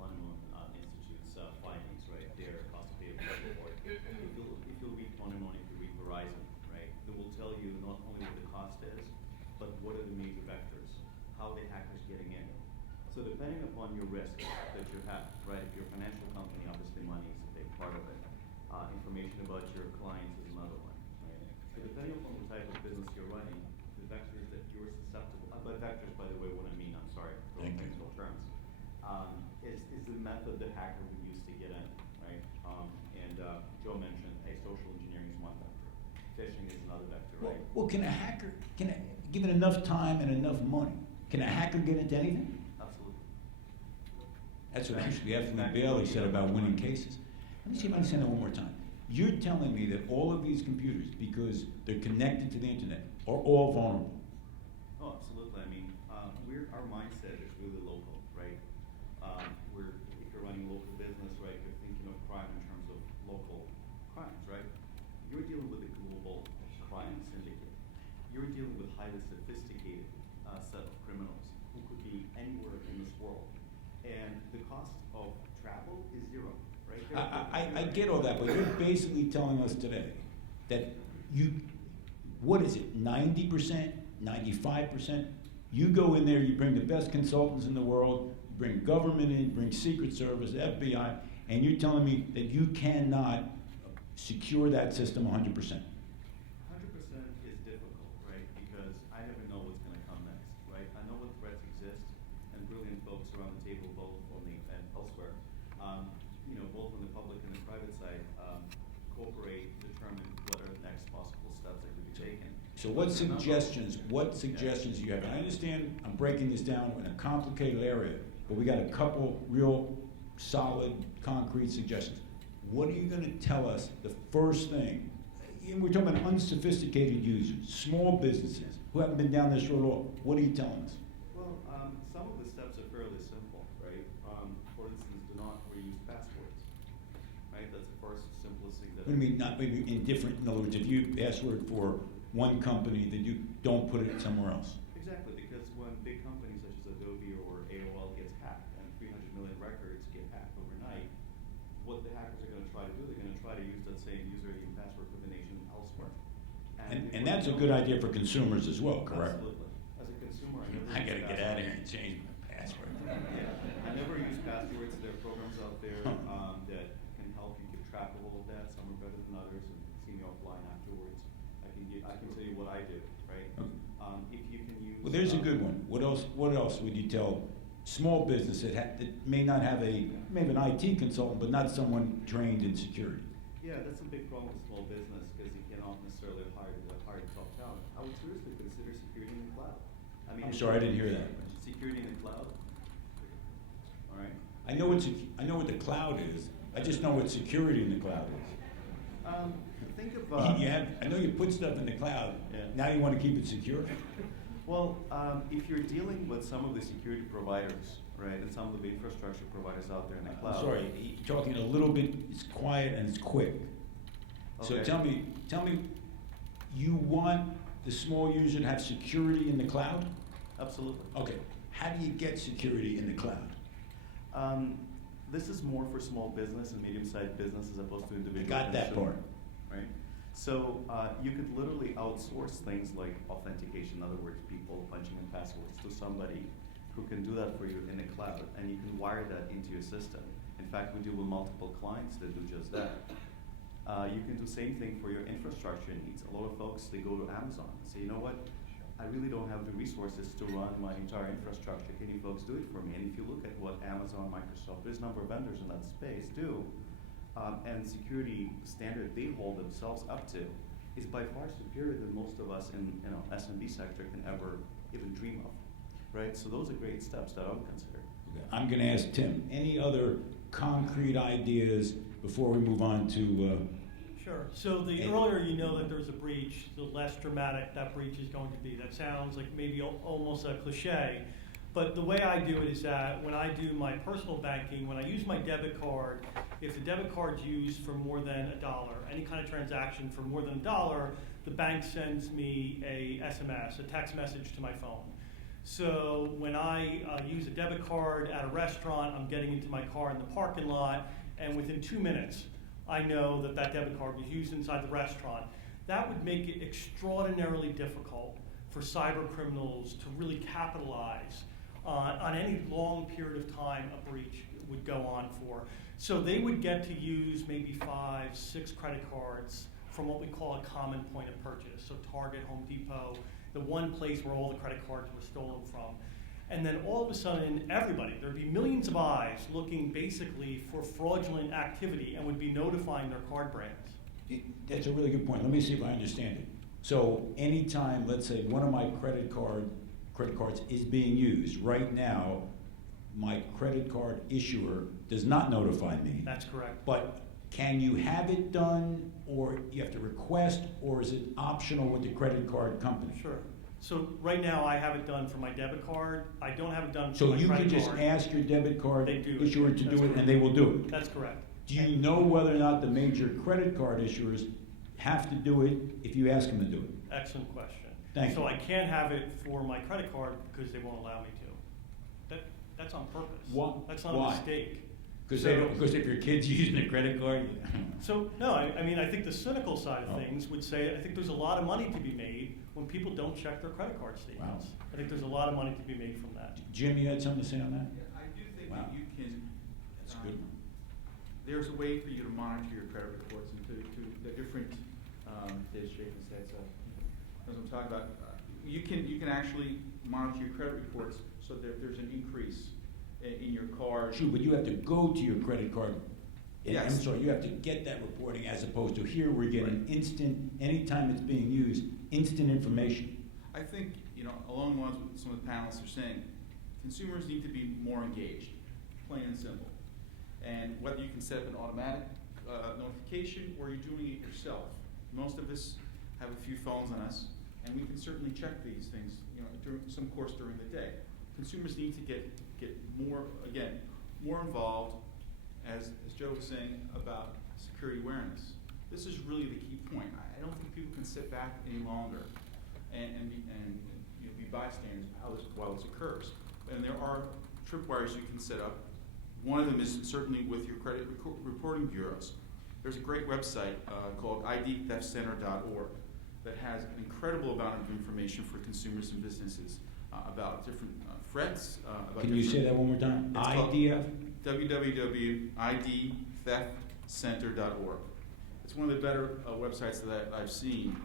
Ponemon Institute's findings, right? Their cost of data report. If you'll read Ponemon, if you read Verizon, right, they will tell you not only what the cost is, but what are the major vectors, how the hacker's getting in. So depending upon your risk that you have, right? If you're a financial company, obviously money is a big part of it. Information about your clients is another one, right? So depending upon the type of business you're running, the vectors that you're susceptible, but vectors, by the way, what I mean, I'm sorry, for Thank you. technical terms, is the method the hacker would use to get in, right? Joe mentioned, hey, social engineering is one vector. Phishing is another vector, right? Well, given enough time and enough money, can a hacker get into anything? Absolutely. That's what actually Eflin Bailey said about winning cases. Let me see if I can say that one more time. You're telling me that all of these computers, because they're connected to the internet, are all vulnerable. Oh, absolutely. I mean, our mindset is really local, right? If you're running local business, right, you're thinking of crime in terms of local crimes, right? You're dealing with a global crime syndicate. You're dealing with highly sophisticated set of criminals who could be anywhere in this world. And the cost of travel is zero, right? I get all that, but you're basically telling us today that what is it, 90%, 95%? You go in there, you bring the best consultants in the world, you bring government in, you bring Secret Service, FBI, and you're telling me that you cannot secure that system 100%. 100% is difficult, right? Because I never know what's going to come next, right? I know what threats exist, and brilliant folks around the table, both on the and elsewhere, both on the public and the private side, cooperate, determine what are the next possible steps that could be taken. So what suggestions do you have? And I understand I'm breaking this down in a complicated area, but we got a couple real solid, concrete suggestions. What are you going to tell us the first thing? And we're talking about unsophisticated users, small businesses who haven't been down this road at all. What are you telling us? Well, some of the steps are fairly simple, right? For instance, do not reuse passwords, right? That's the first simplest thing that. What do you mean, not maybe indifferent? In other words, if you password for one company, then you don't put it somewhere else. Exactly, because when big companies such as Adobe or AOL gets hacked and 300 million records get hacked overnight, what the hackers are gonna try to do, they're gonna try to use that same user ID and password combination elsewhere. And that's a good idea for consumers as well, correct? Absolutely. As a consumer, I never. I use gotta get passwords. out of here and change my password. Yeah, I never use passwords. There are programs out there that can help you keep track of all of that. Some are better than others, and see me offline afterwards. I can tell you what I do, right? Okay. If you can use. Well, there's a good one. What else would you tell small business that may not have maybe an IT consultant, but not someone trained in security? Yeah, that's a big problem with small business because you cannot necessarily hire top talent. I would seriously consider security in the cloud. I mean, I'm sorry, I didn't hear that. Security in the cloud. All right. I know what the cloud is. I just know what security in the cloud is. Think of. I know you put stuff in the cloud. Yeah. Now you want to keep it secure? Well, if you're dealing with some of the security providers, right, and some of the infrastructure providers out there in the cloud. I'm sorry, you're talking a little bit, it's quiet and it's quick. So Okay. tell me, you want the small user to have security in the cloud? Absolutely. Okay, how do you get security in the cloud? This is more for small business and medium-sized business as opposed to I individual. got that consumer, part. Right? So you could literally outsource things like authentication, in other words, people punching in passwords to somebody who can do that for you in the cloud, and you can wire that into your system. In fact, we deal with multiple clients that do just that. You can do the same thing for your infrastructure needs. A lot of folks, they go to Amazon and say, you know what, I really don't have the resources to run my entire infrastructure. Can you folks do it for me? And if you look at what Amazon, Microsoft, there's a number of vendors in that space do, and security standard they hold themselves up to is by far superior than most of us in SMB sector can ever even dream of, right? So those are great steps that I would consider. Okay, I'm gonna ask Tim, any other concrete ideas before we move on to, Sure. So the And- earlier you know that there's a breach, the less dramatic that breach is going to be. That sounds like maybe almost a cliche, but the way I do it is that when I do my personal banking, when I use my debit card, if the debit card's used for more than $1, any kind of transaction for more than $1, the bank sends me a SMS, a text message to my phone. So when I use a debit card at a restaurant, I'm getting into my car in the parking lot, and within 2 minutes, I know that that debit card was used inside the restaurant. That would make it extraordinarily difficult for cyber criminals to really capitalize on any long period of time a breach would go on for. So they would get to use maybe 5, 6 credit cards from what we call a common point of purchase. So Target, Home Depot, the one place where all the credit cards were stolen from. And then all of a sudden, everybody, there'd be millions of eyes looking basically for fraudulent activity and would be notifying their card brands. that's a really good point. Let me see if I understand it. So anytime, let's say, one of my credit cards is being used, right now, my credit card issuer does not notify me. That's correct. But can you have it done, or you have to request, or is it optional with the credit card company? Sure. So right now, I have it done for my debit card. I don't have it done for So my you credit can just card. ask your debit card They do it. issuer to That's do it, correct. and they will do it? That's correct. Do you know whether or not the major credit card issuers have to do it if you ask them to do it? Excellent question. Thank So you. I can't have it for my credit card because they won't allow me to. That's on purpose. That's not Why? a mistake. Because So- because if your kid's using a credit card. So, no, I mean, I think the cynical side of Oh. things would say, I think there's a lot of money to be made when people don't check their credit card statements. I think there's a lot of money to be made from that. Jim, you had something to say on that? Yeah, I do think Wow. that you can, That's a good. there's a way for you to monitor your credit reports and to the different, there's Jason said, so, as I'm talking about, you can actually monitor your credit reports so that if there's an increase in your card. True, but you have to go to your credit card. And I'm Yes. sorry, you have to get that reporting as opposed to here, we're getting instant, anytime it's being used, instant information. I think, along the lines with some of the panelists are saying, consumers need to be more engaged, plain and simple. And whether you can set up an automatic notification or you're doing it yourself, Most of us have a few phones on us, and we can certainly check these things, during some course during the day. Consumers need to get more, again, more involved, as Joe was saying, about security awareness. This is really the key point. I don't think people can sit back any longer and be bystanders while this occurs. And there are tripwires you can set up. One of them is certainly with your credit reporting bureaus. There's a great website called idtheftcenter.org that has an incredible amount of information for consumers and businesses about different threats. Can you say that one more time? It's called IDF? www.idtheftcenter.org. It's one of the better websites that I've seen,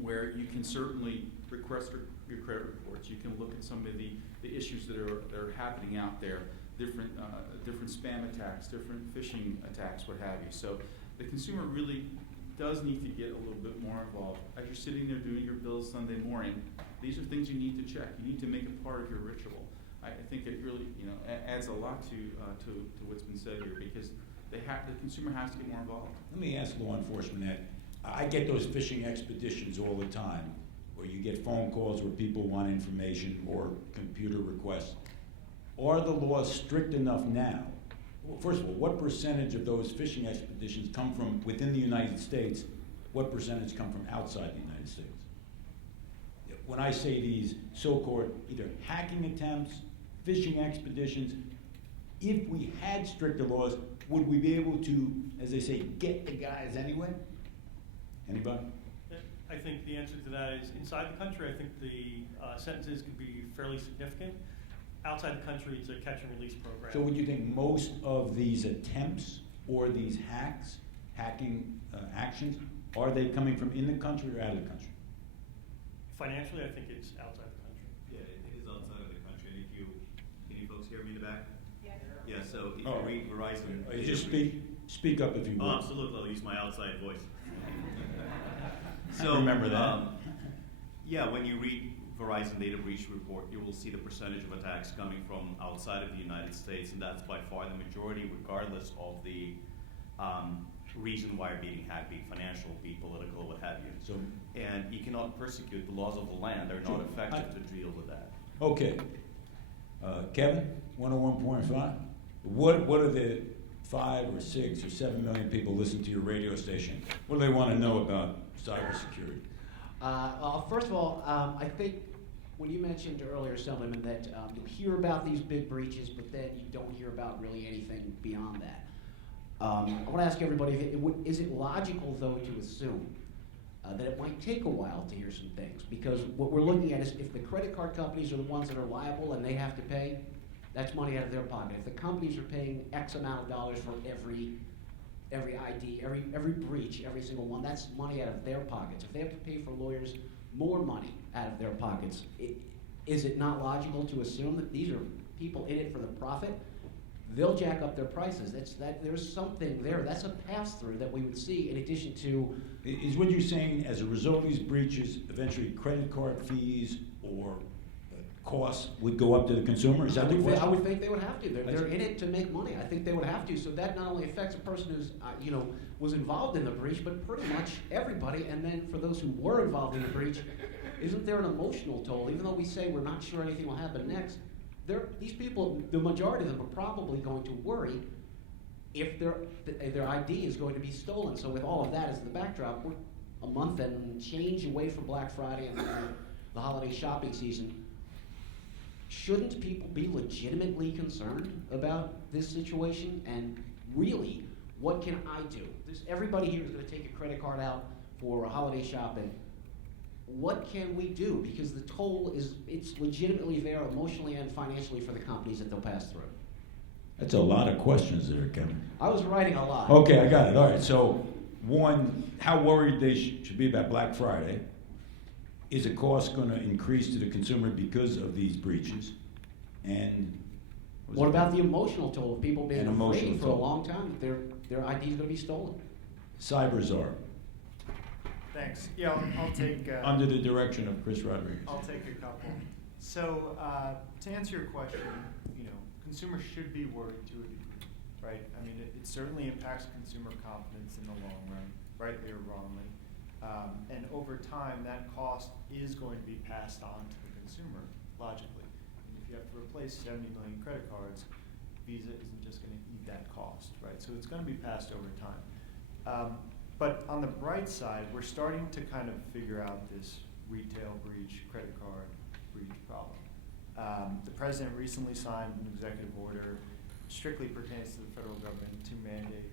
where you can certainly request your credit reports. You can look at some of the issues that are happening out there, different spam attacks, different phishing attacks, what have you. So the consumer really does need to get a little bit more involved. As you're sitting there doing your bills Sunday morning, these are things you need to check. You need to make it part of your ritual. I think it really adds a lot to what's been said here, because the consumer has to get more involved. Let me ask law enforcement that. I get those phishing expeditions all the time, where you get phone calls where people want information or computer requests. Are the laws strict enough now? Well, first of all, what percentage of those phishing expeditions come from within the United States? What percentage come from outside the United States? When I say these so-called either hacking attempts, phishing expeditions, if we had stricter laws, would we be able to, as they say, get the guys anyway? Anybody? I think the answer to that is inside the country, I think the sentences could be fairly significant. Outside the country, it's a catch and release program. So would you think most of these attempts or these hacking actions, are they coming from in the country or out of the country? Financially, I think it's outside the country. Yeah, it is outside of the country. And can you folks hear me in the back? Yes. Yeah, so if Oh. you read Verizon. You just speak up if you Oh, would. absolutely. I'll use my outside voice. I remember that. Yeah, when you read Verizon data breach report, you will see the percentage of attacks coming from outside of the United States, and that's by far the majority, regardless of the reason why you're being hacked, be it financial, be it political, what have you. So, And you cannot persecute. The laws of the land are Sure. not effective to deal with that. okay. Kevin, 101.5. What are the 5 or 6 or 7 million people listen to your radio station? What do they want to know about cybersecurity? Well, first of all, I think when you mentioned earlier, Assemblyman, that you hear about these big breaches, but then you don't hear about really anything beyond that. I want to ask everybody, is it logical, though, to assume that it might take a while to hear some things? Because what we're looking at is if the credit card companies are the ones that are liable and they have to pay, that's money out of their pocket. If the companies are paying X amount of dollars for every ID, every breach, every single one, that's money out of their pockets. If they have to pay for lawyers more money out of their pockets, is it not logical to assume that these are people in it for the profit? They'll jack up their prices. There's something there. That's a pass-through that we would see in addition to. Is what you're saying, as a result of these breaches, eventually credit card fees or costs would go up to the consumer? Is that the question? I would think they would have to. They're That's- in it to make money. I think they would have to. So that not only affects a person who's was involved in the breach, but pretty much everybody. And then for those who were involved in the breach, isn't there an emotional toll? Even though we say we're not sure anything will happen next, these people, the majority of them, are probably going to worry if their ID is going to be stolen. So with all of that as the backdrop, we're a month and change away from Black Friday and the holiday shopping season. Shouldn't people be legitimately concerned about this situation? And really, what can I do? Everybody here is going to take a credit card out for holiday shopping. What can we do? Because the toll it's legitimately there emotionally and financially for the companies that they'll pass through. That's a lot of questions there, Kevin. I was writing a lot. Okay, I got it. All right. So, one, how worried they should be about Black Friday? Is the cost going to increase to the consumer because of these breaches? And What about the emotional toll of people being An emotional afraid for a toll. long time that their ID is going to be stolen? CyberZar, Thanks. Yeah, I'll take. under the direction of Chris Rodriguez. I'll take a couple. So to answer your question, consumers should be worried to a degree, right? I mean, it certainly impacts consumer confidence in the long run, rightly or wrongly. And over time, that cost is going to be passed on to the consumer, logically. And if you have to replace 70 million credit cards, Visa isn't just going to eat that cost, right? So it's going to be passed over time. But on the bright side, we're starting to kind of figure out this retail breach, credit card breach problem. The president recently signed an executive order, strictly pertains to the federal government, to mandate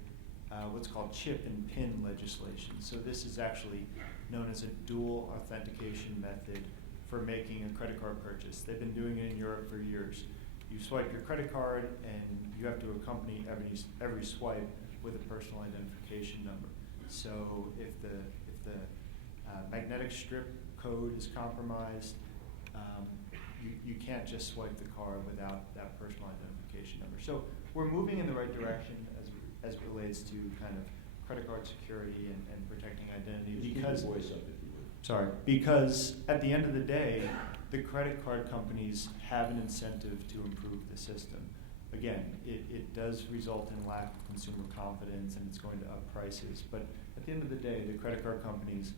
what's called chip and pin legislation. So this is actually known as a dual authentication method for making a credit card purchase. They've been doing it in Europe for years. You swipe your credit card and you have to accompany every swipe with a personal identification number. So if the magnetic strip code is compromised, you can't just swipe the card without that personal identification number. So we're moving in the right direction as it relates to kind of credit card security and protecting identity. Because at the end of the day, the credit card companies have an incentive to improve the system. Again, it does result in lack of consumer confidence and it's going to up prices. But at the end of the day, the credit card companies,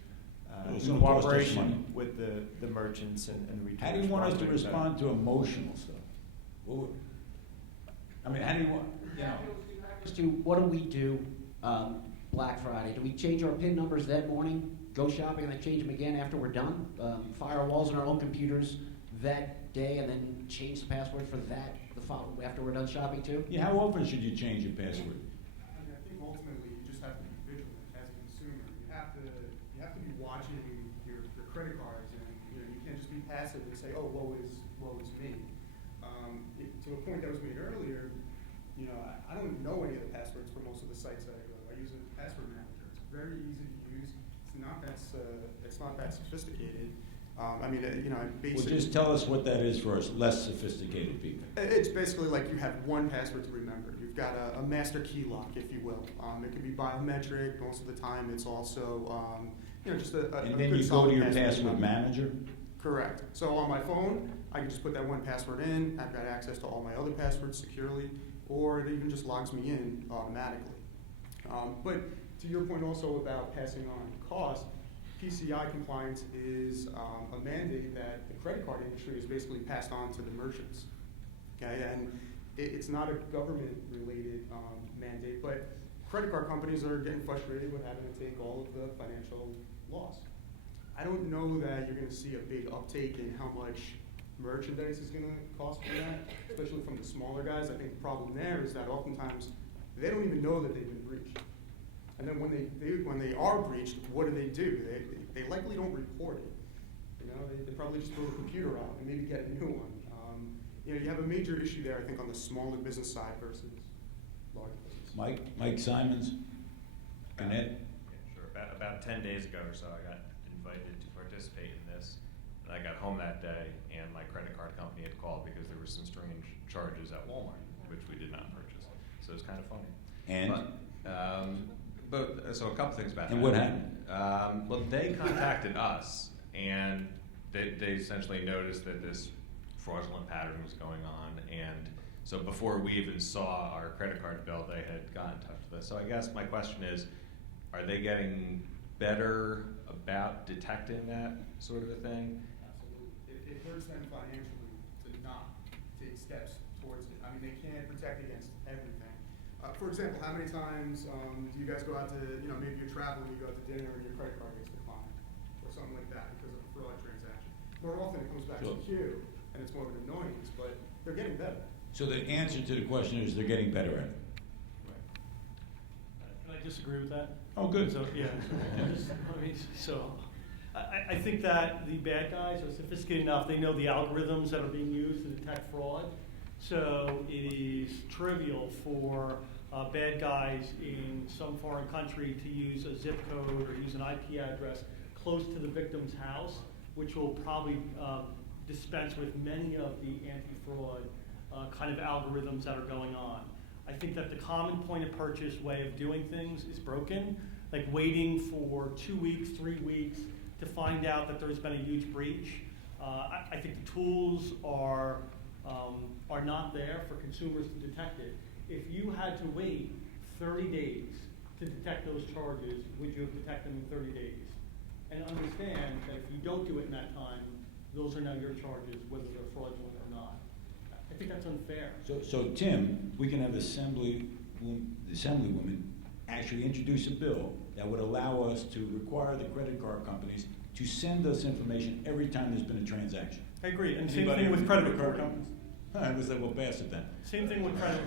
in cooperation with the merchants and the retailers. How do you want us to respond to emotional stuff? I mean, how do you want, you know? What do we do Black Friday? Do we change our PIN numbers that morning, go shopping, and then change them again after we're done? Firewalls on our own computers that day, and then change the password for that after we're done shopping too? Yeah, how often should you change your password? I mean, I think ultimately you just have to be vigilant as a consumer. You have to be watching your credit cards, and you can't just be passive and say, oh, woe is me. To a point that was made earlier, I don't know any of the passwords for most of the sites that I go to. I use a password manager. It's very easy to use. It's not that sophisticated. Well, just tell us what that is for us less sophisticated people. It's basically like you have one password to remember. You've got a master key lock, if you will. It can be biometric. Most of the time, it's also just a And then you go to your password manager? Correct. So on my phone, I can just put that one password in. I've got access to all my other passwords securely, or it even just logs me in automatically. But to your point also about passing on cost, PCI compliance is a mandate that the credit card industry has basically passed on to the merchants. Okay, and it's not a government-related mandate, but credit card companies are getting frustrated with having to take all of the financial loss. I don't know that you're going to see a big uptake in how much merchandise is going to cost for that, especially from the smaller guys. I think the problem there is that oftentimes they don't even know that they've been breached. And then when they are breached, what do? They likely don't report it. They probably just throw the computer out and maybe get a new one. You have a major issue there, I think, on the smaller business side versus large business. Mike Simons, Gannett. Sure. About 10 days ago or so, I got invited to participate in this. And I got home that day, and my credit card company had called because there were some strange charges at Walmart, which we did not purchase. So it was kind of funny. So a couple things about that. And what happened? Well, they contacted us, and they essentially noticed that this fraudulent pattern was going on, and so before we even saw our credit card bill, they had gotten in touch with us. So I guess my question is, are they getting better about detecting that sort of a thing? Absolutely. It hurts them financially to not take steps towards it. I mean, they can't protect against everything. For example, how many times do you guys go out to, maybe you're traveling, you go out to dinner and your credit card gets declined or something like that because of a fraud transaction? More often it comes back to you and it's more of an annoyance, but they're getting better. So the answer to the question is they're getting better at it. Can I disagree with that? Oh, good. So, yeah. I think that the bad guys are sophisticated enough. They know the algorithms that are being used to detect fraud. So it is trivial for bad guys in some foreign country to use a zip code or use an IP address close to the victim's house, which will probably dispense with many of the anti-fraud kind of algorithms that are going on. I think that the common point of purchase way of doing things is broken, like waiting for 2 weeks, 3 weeks to find out that there's been a huge breach. I think the tools are not there for consumers to detect it. If you had to wait 30 days to detect those charges, would you have detected them in 30 days? and understand that if you don't do it in that time, those are now your charges, whether they're fraudulent or not. I think that's unfair. So Tim, we can have the Assemblywoman actually introduce a bill that would allow us to require the credit card companies to send us information every time there's been a transaction. I agree, and same Anybody thing with credit card reporting. companies? I was like, we'll pass it then. Same thing with credit.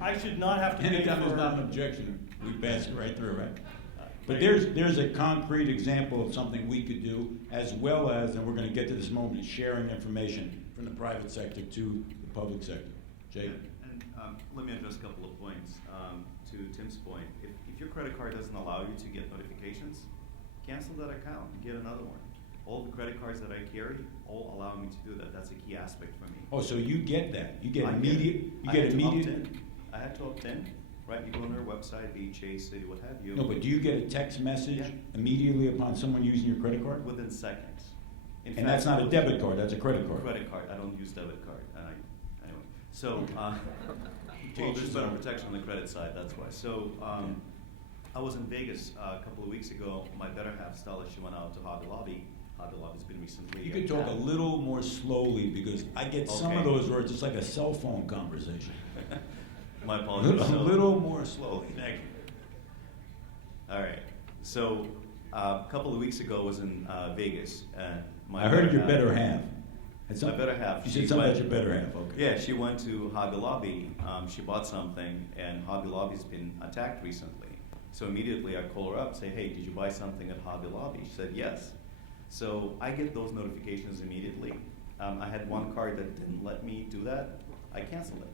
I should not have to pay Anytime there's not an for. objection, we pass it right through, right? But Right. there's a concrete example of something we could do, as well as, and we're gonna get to this moment, sharing information from the private sector to the public sector. Jake? And let me address a couple of points. To Tim's point, if your credit card doesn't allow you to get notifications, cancel that account and get another one. All the credit cards that I carry all allow me to do that. That's a key aspect for me. Oh, so you get that? You get I immediate, you I get had to opt immediate? in. I had to opt in, right? You go on their website, be it Chase, Citi, what have you. No, but do you get a text message Yeah. immediately upon someone using your credit card? Within seconds. In And that's not a fact, debit card, that's a credit card. Credit card. I don't use debit card. Anyway, so well, Teach there's his better own. protection on the credit side. That's why. So I was in Vegas a couple of weeks ago. My better half, Stella, she went out to Hobby Lobby. Hobby Lobby's been recently. You could talk a little more slowly, because I get some of Okay. those where it's just like a cell phone conversation. My A apologies. little, a So- little more slowly, thank you. All right. So a couple of weeks ago, I was in Vegas. My I heard your half- better half. Had My better half. You she said something went- about your better half, okay. Yeah, she went to Hobby Lobby. She bought something, and Hobby Lobby's been attacked recently. So immediately I call her up, say, hey, did you buy something at Hobby Lobby? She said, yes. So I get those notifications immediately. I had one card that didn't let me do that. I canceled it.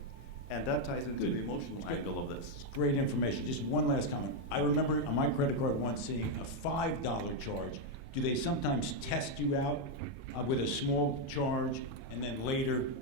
And that ties into Good. the emotional Good. angle of this. Great information. Just one last comment. I remember on my credit card once seeing a $5 charge. Do they sometimes test you out with a small charge and then later?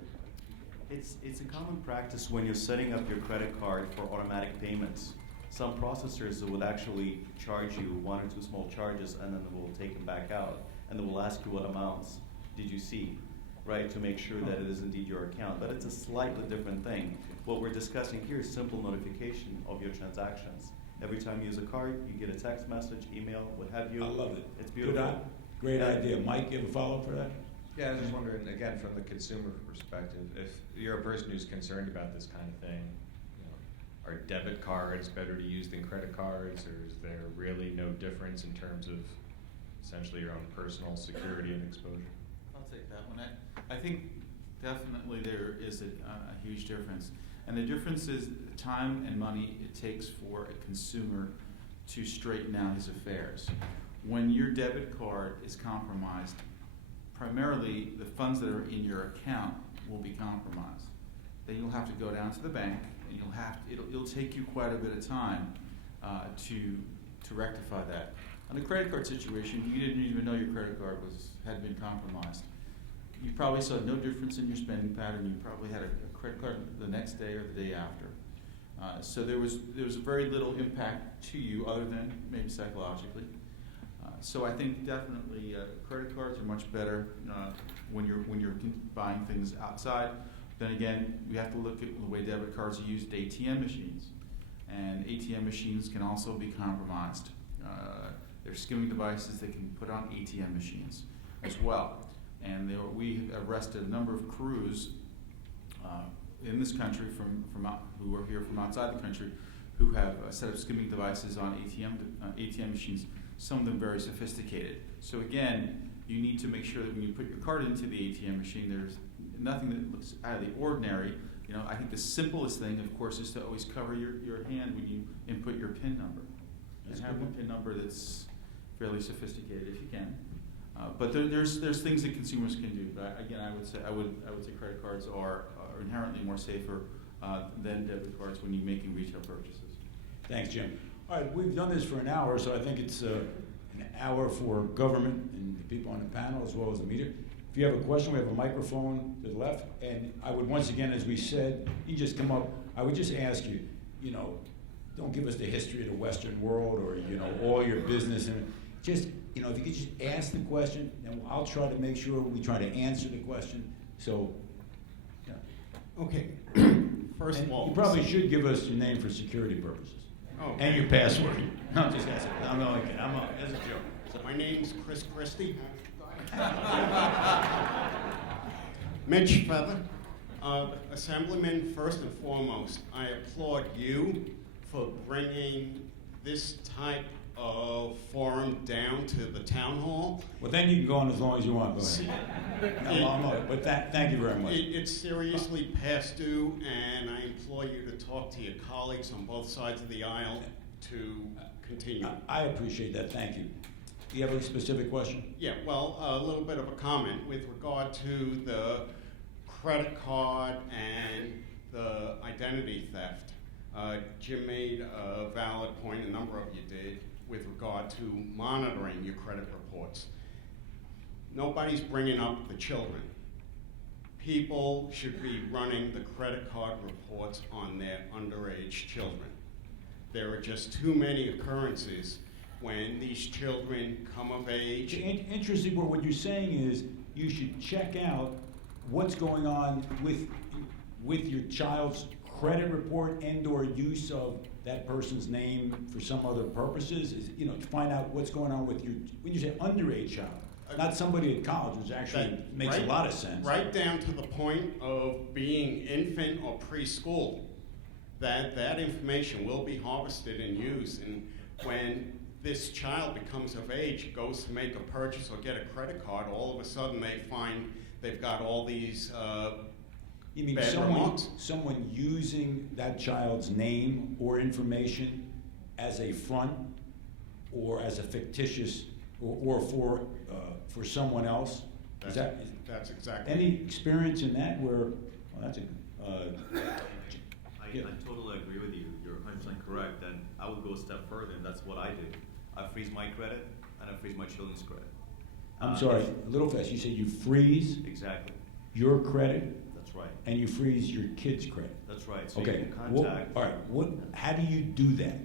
It's a common practice when you're setting up your credit card for automatic payments. Some processors would actually charge you one or two small charges, and then they will take them back out, and they will ask you what amounts did you see, right, to make sure that it is indeed your account. But it's a slightly different thing. What we're discussing here is simple notification of your transactions. Every time you use a card, you get a text message, email, what have you. I love it. It's Good beautiful. Great Yeah. idea. Mike, you have a follow-up for that? Yeah, I was just wondering, again, from the consumer perspective, if you're a person who's concerned about this kind of thing, you know, are debit cards better to use than credit cards, or is there really no difference in terms of essentially your own personal security and exposure? I'll take that one. I think definitely there is a huge difference. And the difference is the time and money it takes for a consumer to straighten out his affairs. When your debit card is compromised, primarily the funds that are in your account will be compromised. Then you'll have to go down to the bank, and it'll take you quite a bit of time to rectify that. On the credit card situation, you didn't even know your credit card had been compromised. You probably saw no difference in your spending pattern. You probably had a credit card the next day or the day after. So there was very little impact to you other than maybe psychologically. So I think definitely credit cards are much better when you're buying things outside. Then again, we have to look at the way debit cards are used at ATM machines, and ATM machines can also be compromised. There's skimming devices that can put on ATM machines as well. And we arrested a number of crews in this country who are here from outside the country who have set up skimming devices on ATM machines, some of them very sophisticated. So again, you need to make sure that when you put your card into the ATM machine, there's nothing that looks out of the ordinary. You know, I think the simplest thing, of course, is to always cover your hand when you input your PIN number. That's And a have good a one. PIN number that's fairly sophisticated if you can. But there's things that consumers can do. But again, I would say credit cards are inherently more safer than debit cards when you're making retail purchases. Thanks, Jim. All right, we've done this for an hour, so I think it's an hour for government and the people on the panel as well as the media. If you have a question, we have a microphone to the left. And I would once again, as we said, you just come up. I would just ask you, don't give us the history of the Western world or, all your business. And just, if you could just ask the question, then I'll try to make sure we try to answer the question. So, Okay. First and of all, you probably should give us your name for security purposes. And your password. No, I'm just asking. I'm only kidding. That's a joke. So. My name's Chris Christie. Mitch Feather. Assemblyman, first and foremost, I applaud you for bringing this type of forum down to the town hall. Well, then you can go on as long as you want. Go ahead. No, but thank you very much. It's seriously past due, and I implore you to talk to your colleagues on both sides of the aisle to continue. I appreciate that. Thank you. Do you have a specific question? Yeah, well, a little bit of a comment with regard to the credit card and the identity theft. Jim made a valid point, a number of you did, with regard to monitoring your credit reports. Nobody's bringing up the children. People should be running the credit card reports on their underage children. There are just too many occurrences when these children come of age. Interesting, but what you're saying is you should check out what's going on with your child's credit report and/or use of that person's name for some other purposes. Is, to find out what's going on with your, when you say underage child, not somebody at college, which actually makes a lot of sense. Right down to the point of being infant or preschool. That information will be harvested and used, and when this child becomes of age, goes to make a purchase or get a credit card, all of a sudden they find they've got all these You mean bad remarks. someone using that child's name or information as a front or as a fictitious or for someone else? That's exactly. Any experience in that where, well, that's a, I totally agree with you. You're 100% correct, and I would go a step further, and that's what I do. I freeze my credit, and I freeze my children's credit. I'm sorry, a little fast. You said you freeze Exactly. your credit That's right. and you freeze your kid's credit. That's right. So Okay. you can contact. All right. How do you do that?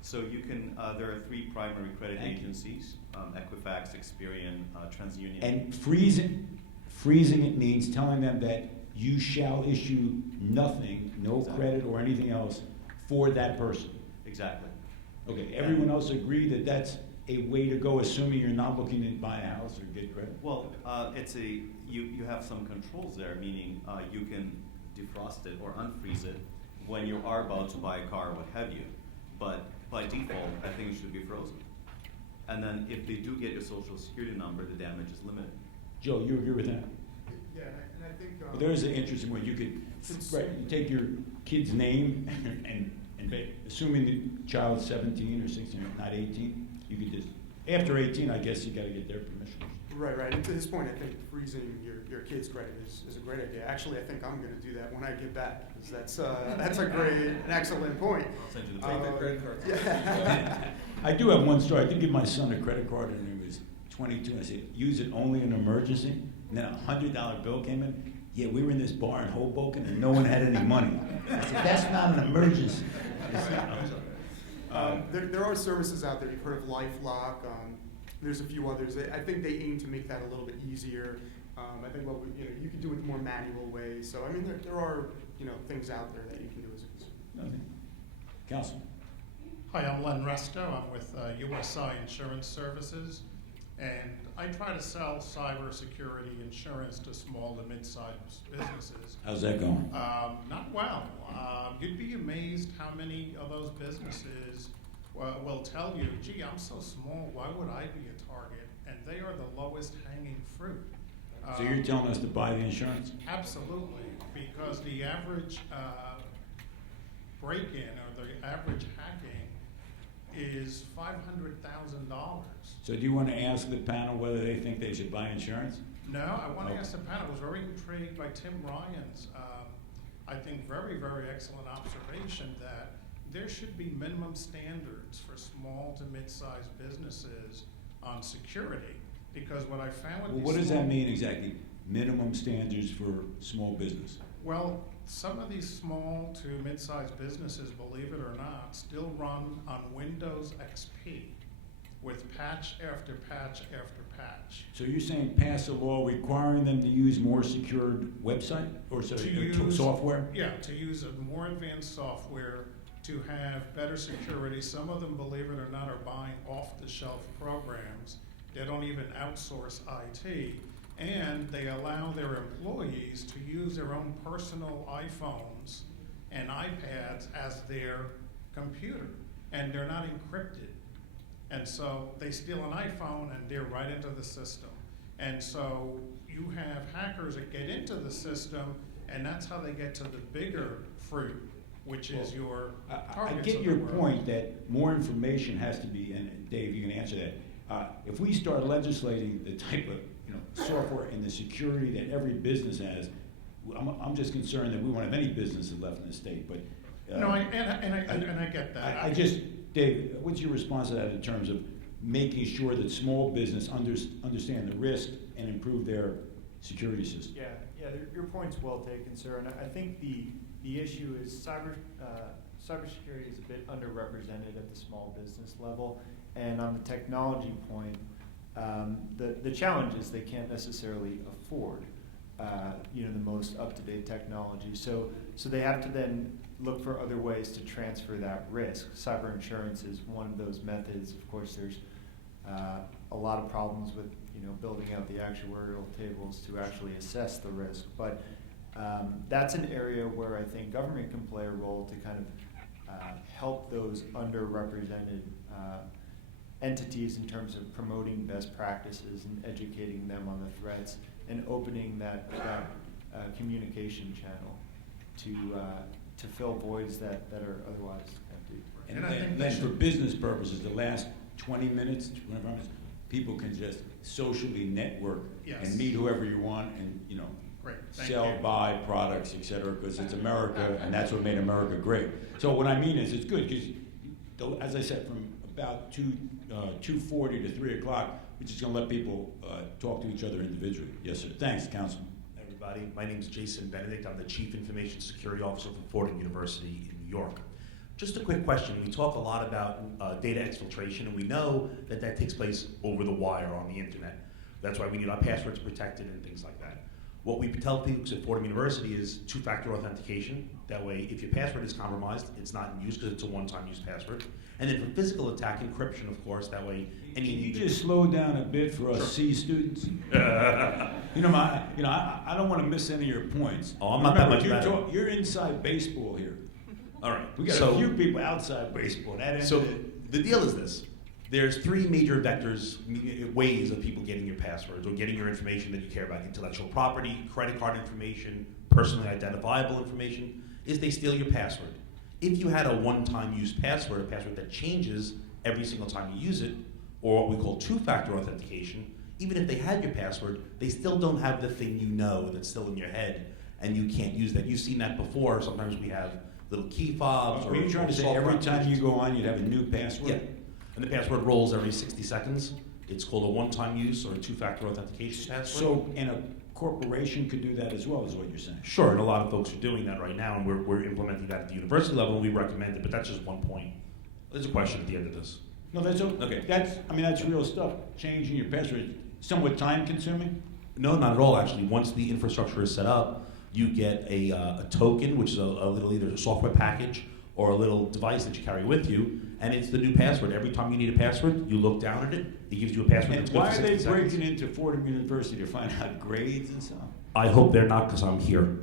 So you can. There are 3 primary credit Thank you. agencies: Equifax, Experian, TransUnion. And freezing it means telling them that you shall issue nothing, no Exactly. credit or anything else for that person. Exactly. Okay, everyone else agree that that's a way to go, assuming you're not looking to buy a house or get credit? Well, you have some controls there, meaning you can defrost it or unfreeze it when you are about to buy a car or what have you. But by default, I think it should be frozen. And then if they do get your social security number, the damage is limited. Joe, you agree with that? Yeah, and I think. Well, there is an interesting way you could, right, you take your kid's name assuming the child's 17 or 16, not 18, you could just, after 18, I guess you gotta get their permission. Right. And to this point, I think freezing your kid's credit is a great idea. Actually, I think I'm going to do that when I get back, because that's an excellent point. I'll send you the Take bill. the credit card. Yeah. I do have one story. I did give my son a credit card and he was 22. I said, use it only in emergency. And then a $100 bill came in. Yeah, we were in this bar in Hoboken and no one had any money. I said, that's not an emergency. There are services out there. You've heard of LifeLock. There's a few others. I think they aim to make that a little bit easier. I think you can do it more manual ways. So I mean, there are things out there that you can do as a consumer. Okay. Counsel. Hi, I'm Len Resto. I'm with USI Insurance Services, and I try to sell cybersecurity insurance to small to mid-sized businesses. How's that going? Not well. You'd be amazed how many of those businesses will tell you, gee, I'm so small, why would I be a target? And they are the lowest hanging fruit. So you're telling us to buy the insurance? Absolutely, because the average break-in or the average hacking is $500,000. So do you want to ask the panel whether they think they should buy insurance? No, I want to Okay. ask the panel. I was very intrigued by Tim Ryan's, I think, very, very excellent observation that there should be minimum standards for small to mid-sized businesses on security. Because what I found with Well, these what does small- that mean exactly? Minimum standards for small business? Well, some of these small to mid-sized businesses, believe it or not, still run on Windows XP with patch after patch after patch. So you're saying pass a law requiring them to use more secured website or software? Yeah, to use a more advanced software to have better security. Some of them, believe it or not, are buying off-the-shelf programs They don't even outsource IT. And they allow their employees to use their own personal iPhones and iPads as their computer, and they're not encrypted. And so they steal an iPhone and they're right into the system. And so you have hackers that get into the system, and that's how they get to the bigger fruit, which is your I targets get of your the world. point that more information has to be, and Dave, you can answer that. If we start legislating the type of software and the security that every business has, I'm just concerned that we won't have any businesses left in the state. But No, I get that. I just, Dave, what's your response to that in terms of making sure that small business understand the risk and improve their security system? Yeah, your point's well taken, sir. And I think the issue is cybersecurity is a bit underrepresented at the small business level. And on the technology point, the challenge is they can't necessarily afford the most up-to-date technology. So they have to then look for other ways to transfer that risk. Cyber insurance is one of those methods. Of course, there's a lot of problems with building out the actuarial tables to actually assess the risk. But that's an area where I think government can play a role to kind of help those underrepresented entities in terms of promoting best practices and educating them on the threats and opening that communication channel to fill voids that are otherwise empty. And I think then for business purposes, the last 20 minutes, 25 minutes, people can just socially network Yes. and meet whoever you want and, Great, thank sell, you. buy products, et cetera, because it's America, and that's what made America great. So what I mean is, it's good, because, as I said, from about 2:40 to 3 o'clock, we're just going to let people talk to each other individually. Yes, sir. Thanks, Councilman. Everybody, my name is Jason Benedict. I'm the Chief Information Security Officer for Fordham University in New York. Just a quick question. We talk a lot about data exfiltration, and we know that takes place over the wire on the internet. That's why we need our passwords protected and things like that. What we tell people at Fordham University is two-factor authentication. That way, if your password is compromised, it's not in use because it's a one-time use password. And then for physical attack, encryption, of course. That way, Can you just slow down a bit for us Sure. C students? I don't want to miss any of your points. Oh, I'm not that Remember, much better. You're inside baseball here. All right. We got so, a few people outside baseball. That ended So it. the deal is this. There's three major vectors, ways of people getting your passwords or getting your information that you care about. Intellectual property, credit card information, personally identifiable information, is they steal your password. If you had a one-time use password, a password that changes every single time you use it, or what we call two-factor authentication, even if they had your password, they still don't have the thing that's still in your head, and you can't use that. You've seen that before. Sometimes we have little key fobs. Are you trying to say every time you go on, you'd have a new password? Yeah. And the password rolls every 60 seconds. It's called a one-time use or a two-factor authentication password. So, and a corporation could do that as well, is what you're saying? Sure, and a lot of folks are doing that right now, and we're implementing that at the university level, and we recommend it, but that's just one point. There's a question at the end of this. No, that's Okay. That's real stuff. Changing your password, somewhat time consuming? No, not at all, actually. Once the infrastructure is set up, you get a token, which is a little either a software package or a little device that you carry with you, and it's the new password. Every time you need a password, you look down at it, it gives you a password And that's good why for are they 60 seconds. breaking into Fordham University to find out grades and stuff? I hope they're not, because I'm here.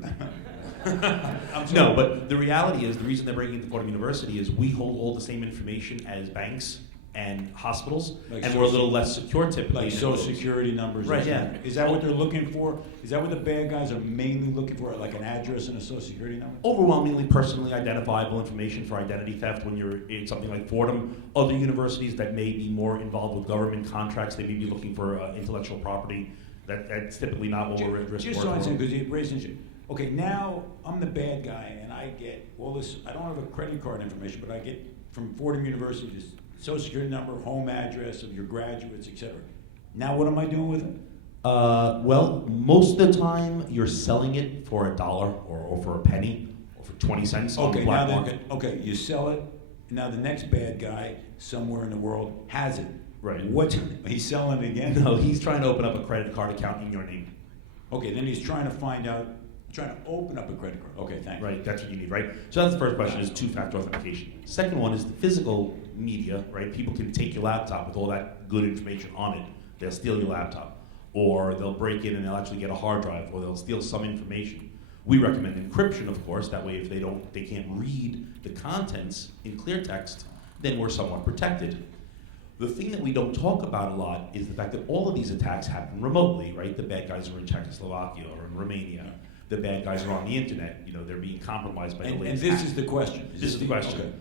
No, but the reality is, the reason they're breaking into Fordham University is we hold all the same information as banks and hospitals, Like and we're a social- little less secure typically. Like than social those. security numbers? or Right, something? yeah. Is that what they're looking for? Is that what the bad guys are mainly looking for, like an address and a social security number? Overwhelmingly personally identifiable information for identity theft when you're in something like Fordham. Other universities that may be more involved with government contracts, they may be looking for intellectual property. That's typically not what we're at risk Just for. so I say, because you raised an issue. Okay, now I'm the bad guy and I get all this, I don't have a credit card information, but I get from Fordham University this social security number, home address of your graduates, et cetera. Now what am I doing with it? Well, most of the time you're selling it for $1 or for a penny or for 20 cents on the Okay, black now market. okay, you sell it. Now the next bad guy somewhere in the world has it. Right. He's selling it again? No, he's trying to open up a credit card account in your name. Okay, then he's trying to open up a credit card. Okay, thanks. Right, that's what you need, right? So that's the first question, is two-factor authentication. Second one is the physical media, right? People can take your laptop with all that good information on it They'll steal your laptop, or they'll break in and they'll actually get a hard drive, or they'll steal some information. We recommend encryption, of course. That way, if they can't read the contents in clear text, then we're somewhat protected. The thing that we don't talk about a lot is the fact that all of these attacks happen remotely, right? The bad guys are in Czechoslovakia or in Romania. The bad guys are on the internet. You know, they're being compromised by the And latest this hack. is the question. This is the question. Okay.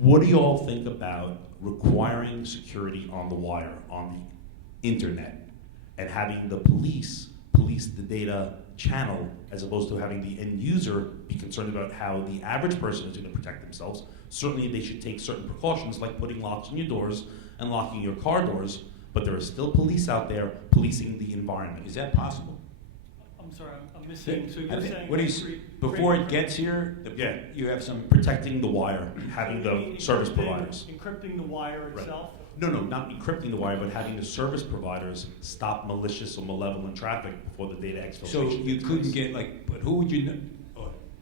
What do you all think about requiring security on the wire, on the internet, and having the police the data channel as opposed to having the end user be concerned about how the average person is going to protect themselves? Certainly they should take certain precautions like putting locks on your doors and locking your car doors, but there are still police out there policing the environment. Is that possible? I'm sorry, I'm missing, so you're saying. What he's, before it gets here, Yeah. you have some. Protecting the wire, having You mean the service encrypting- providers. Encrypting the wire Right. itself? No, not encrypting the wire, but having the service providers stop malicious or malevolent traffic before the data So exfiltration you takes couldn't place. get like, but who would you know?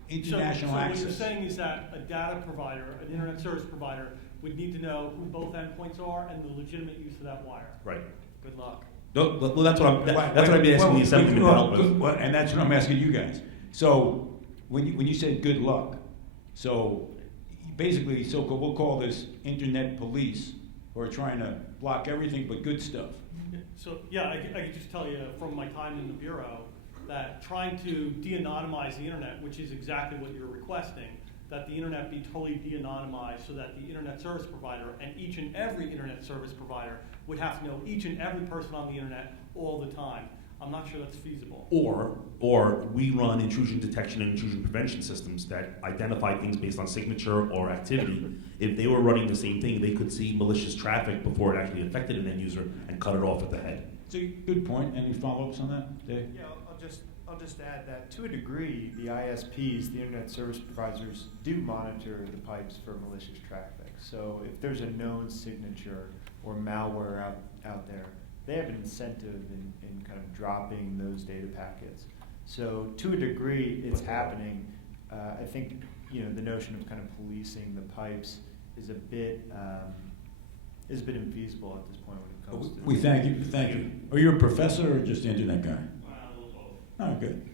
International So access. what you're saying is that a data provider, an internet service provider, would need to know who both endpoints are and the legitimate use of that wire. Right. Good luck. No, well, that's what that's what I've been asking the assemblyman to help with. And that's what I'm asking you guys. So when you said good luck, so basically, we'll call this internet police who are trying to block everything but good stuff. So, yeah, I could just tell you from my time in the Bureau that trying to de-anonymize the internet, which is exactly what you're requesting, that the internet be totally de-anonymized so that the internet service provider and each and every internet service provider would have to know each and every person on the internet all the time. I'm not sure that's feasible. Or we run intrusion detection and intrusion prevention systems that identify things based on signature or activity. If they were running the same thing, they could see malicious traffic before it actually affected an end user and cut it off at the head. It's a good point. Any follow-ups on that, Dave? Yeah, I'll just add that to a degree, the ISPs, the internet service providers, do monitor the pipes for malicious traffic. So if there's a known signature or malware out there, they have an incentive in kind of dropping those data packets. So to a degree, it's happening. I think the notion of kind of policing the pipes is a bit infeasible at this point when it comes to. We thank you. Are you a professor or just internet guy? Oh, good.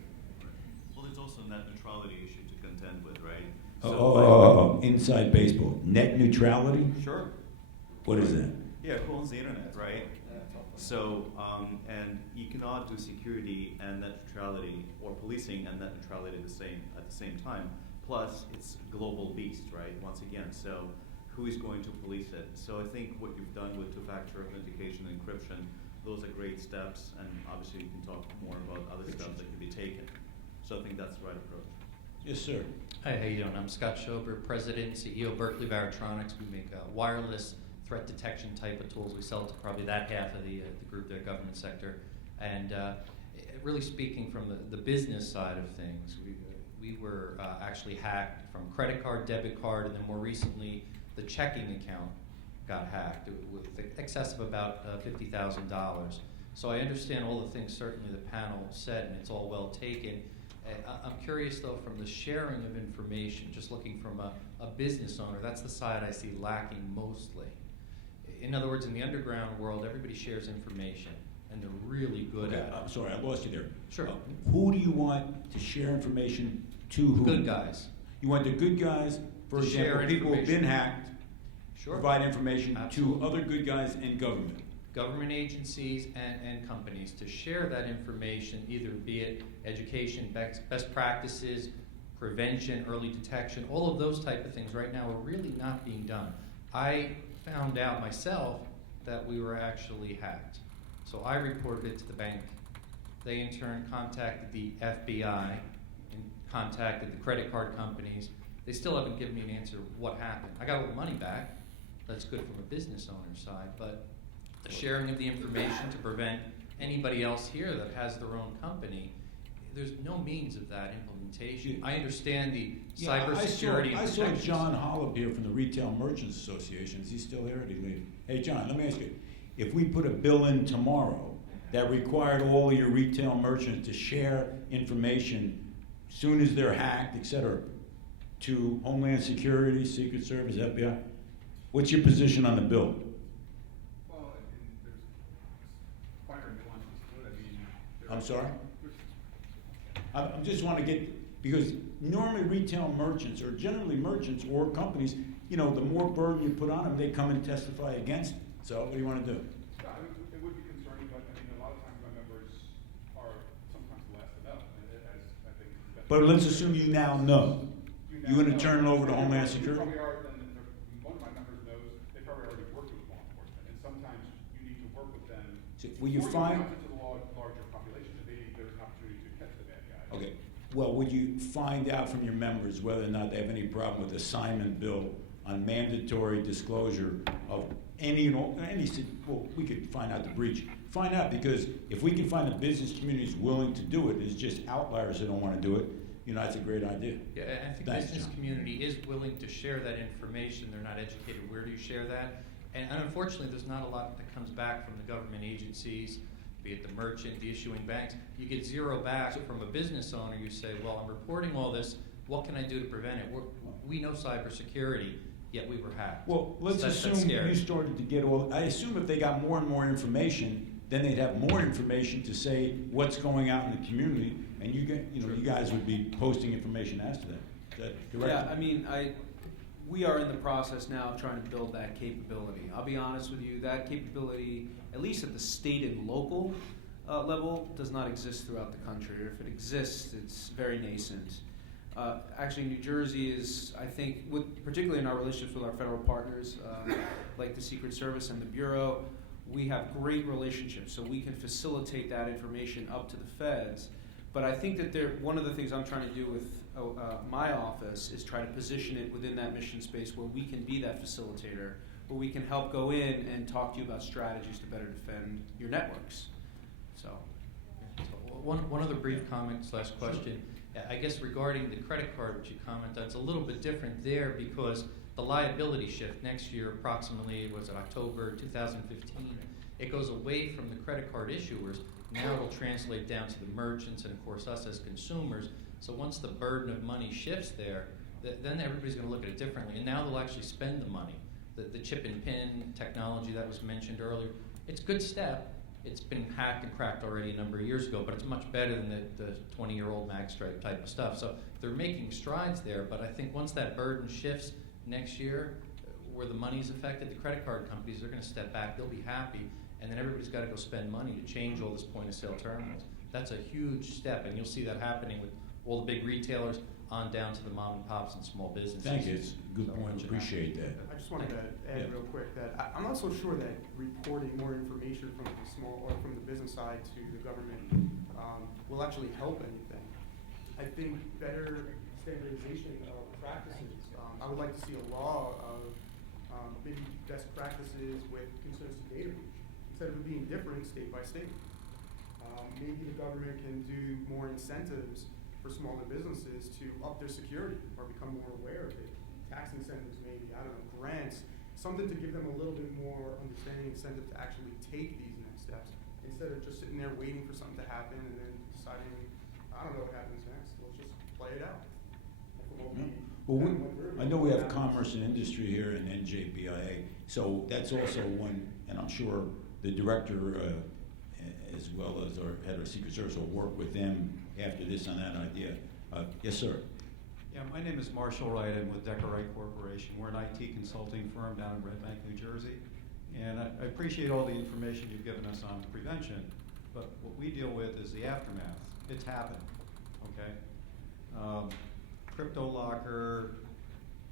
Well, there's also net neutrality issue to contend with, right? Inside baseball. Net neutrality? Sure. What is that? Yeah, who owns the internet, right? So, and you cannot do security and net neutrality, or policing and net neutrality at the same time. Plus, it's a global beast, right? Once again, so who is going to police it? So I think what you've done with two-factor authentication and encryption, those are great steps, and obviously you can talk more about other steps that can be taken. So I think that's the right approach. Yes, sir. Hi, how you doing? I'm Scott Schober, President and CEO of Berkeley Varitronics. We make wireless threat detection type of tools. We sell to probably that half of the group, the government sector. And really speaking from the business side of things, we were actually hacked from credit card, debit card, and then more recently the checking account got hacked with excess of about $50,000. So I understand all the things certainly the panel said, and it's all well taken. I'm curious though, from the sharing of information, just looking from a business owner, that's the side I see lacking mostly. In other words, in the underground world, everybody shares information, and they're really good at it. I'm sorry, I lost you there. Sure. Who do you want to share information to who? Good guys. You want the good guys, for To example, share people who've been information. hacked, Sure. provide information Absolutely. to other good guys in government. Government agencies and companies to share that information, either be it education, best practices, prevention, early detection, all of those type of things right now are really not being done. I found out myself that we were actually hacked. So I reported it to the bank. They in turn contacted the FBI and contacted the credit card companies. They still haven't given me an answer of what happened. I got all the money back. That's good from a business owner's side, but the sharing of the information to prevent anybody else here that has their own company, there's no means of that implementation. I understand the cybersecurity I and saw protections. John Hollop here from the Retail Merchants Association. Is he still here or did he leave? Hey, John, let me ask you. If we put a bill in tomorrow that required all of your retail merchants to share information as soon as they're hacked, et cetera, to Homeland Security, Secret Service, FBI, what's your position on the bill? Well, there's I'm sorry? I just want to get, because normally retail merchants, or generally merchants or companies, you know, the more burden you put on them, they come and testify against. So what do you want to do? Yeah, it would be concerning, but I mean, a lot of times my members are sometimes the last to know, as I think. But let's assume you now know. You going to turn it over to Homeland Security? Probably are, then one of my members knows, they probably already worked with law enforcement, and sometimes you need to work with them. So will you before find? announce it to the larger population, that maybe there's an opportunity to catch the bad guy. Okay. Well, would you find out from your members whether or not they have any problem with the Simon bill on mandatory disclosure of any, well, we could find out the breach. Find out, because if we can find the business community is willing to do it, it's just outliers that don't want to do it, you know, that's a great idea. Yeah, and I think Thanks, business John. community is willing to share that information. They're not educated. Where do you share that? And unfortunately, there's not a lot that comes back from the government agencies, be it the merchant, the issuing banks. You get zero back from a business owner. You say, well, I'm reporting all this. What can I do to prevent it? We know cybersecurity, yet we were hacked. Well, let's That's assume scary. you started to get all, I assume if they got more and more information, then they'd have more information to say what's going out in the community, and you get, you know, you guys would be posting information as to that. Is that correct? Yeah, I mean, we are in the process now of trying to build that capability. I'll be honest with you, that capability, at least at the state and local level, does not exist throughout the country. Or if it exists, it's very nascent. Actually, New Jersey is, I think, particularly in our relationships with our federal partners, like the Secret Service and the Bureau, we have great relationships, so we can facilitate that information up to the feds. But I think that one of the things I'm trying to do with my office is try to position it within that mission space where we can be that facilitator, where we can help go in and talk to you about strategies to better defend your networks. So One other brief comment / question. I guess regarding the credit card, which you comment on, it's a little bit different there because the liability shift next year, approximately, was it October 2015, it goes away from the credit card issuers. Now it'll translate down to the merchants and, of course, us as consumers. So once the burden of money shifts there, then everybody's going to look at it differently. And now they'll actually spend the money. The chip and pin technology that was mentioned earlier, it's a good step. It's been hacked and cracked already a number of years ago, but it's much better than the 20-year-old magstripe type of stuff. So they're making strides there, but I think once that burden shifts next year, where the money's affected, the credit card companies, they're going to step back. They'll be happy, and then everybody's got to go spend money to change all this point-of-sale terminals. That's a huge step, and you'll see that happening with all the big retailers on down to the mom and pops and small businesses. Thank you. It's a good point. Appreciate that. I just wanted to add real quick that I'm not so sure that reporting more information from the small or from the business side to the government will actually help anything. I think better standardization of practices. I would like to see a law of maybe best practices with concerns to data breach instead of it being different state by state. Maybe the government can do more incentives for smaller businesses to up their security or become more aware of it. Tax incentives maybe, I don't know, grants, something to give them a little bit more understanding incentive to actually take these next steps instead of just sitting there waiting for something to happen and then deciding, I don't know what happens next, let's just play it out. Well, I know we have Commerce and Industry here and NJBIA, so that's also one, and I'm sure the director as well as our head of Secret Service will work with them after this on that idea. Yes, sir. Yeah, my name is Marshall Wright. I'm with Decker Wright Corporation. We're an IT consulting firm down in Red Bank, New Jersey. And I appreciate all the information you've given us on prevention, but what we deal with is the aftermath. It's happened, okay? Crypto locker,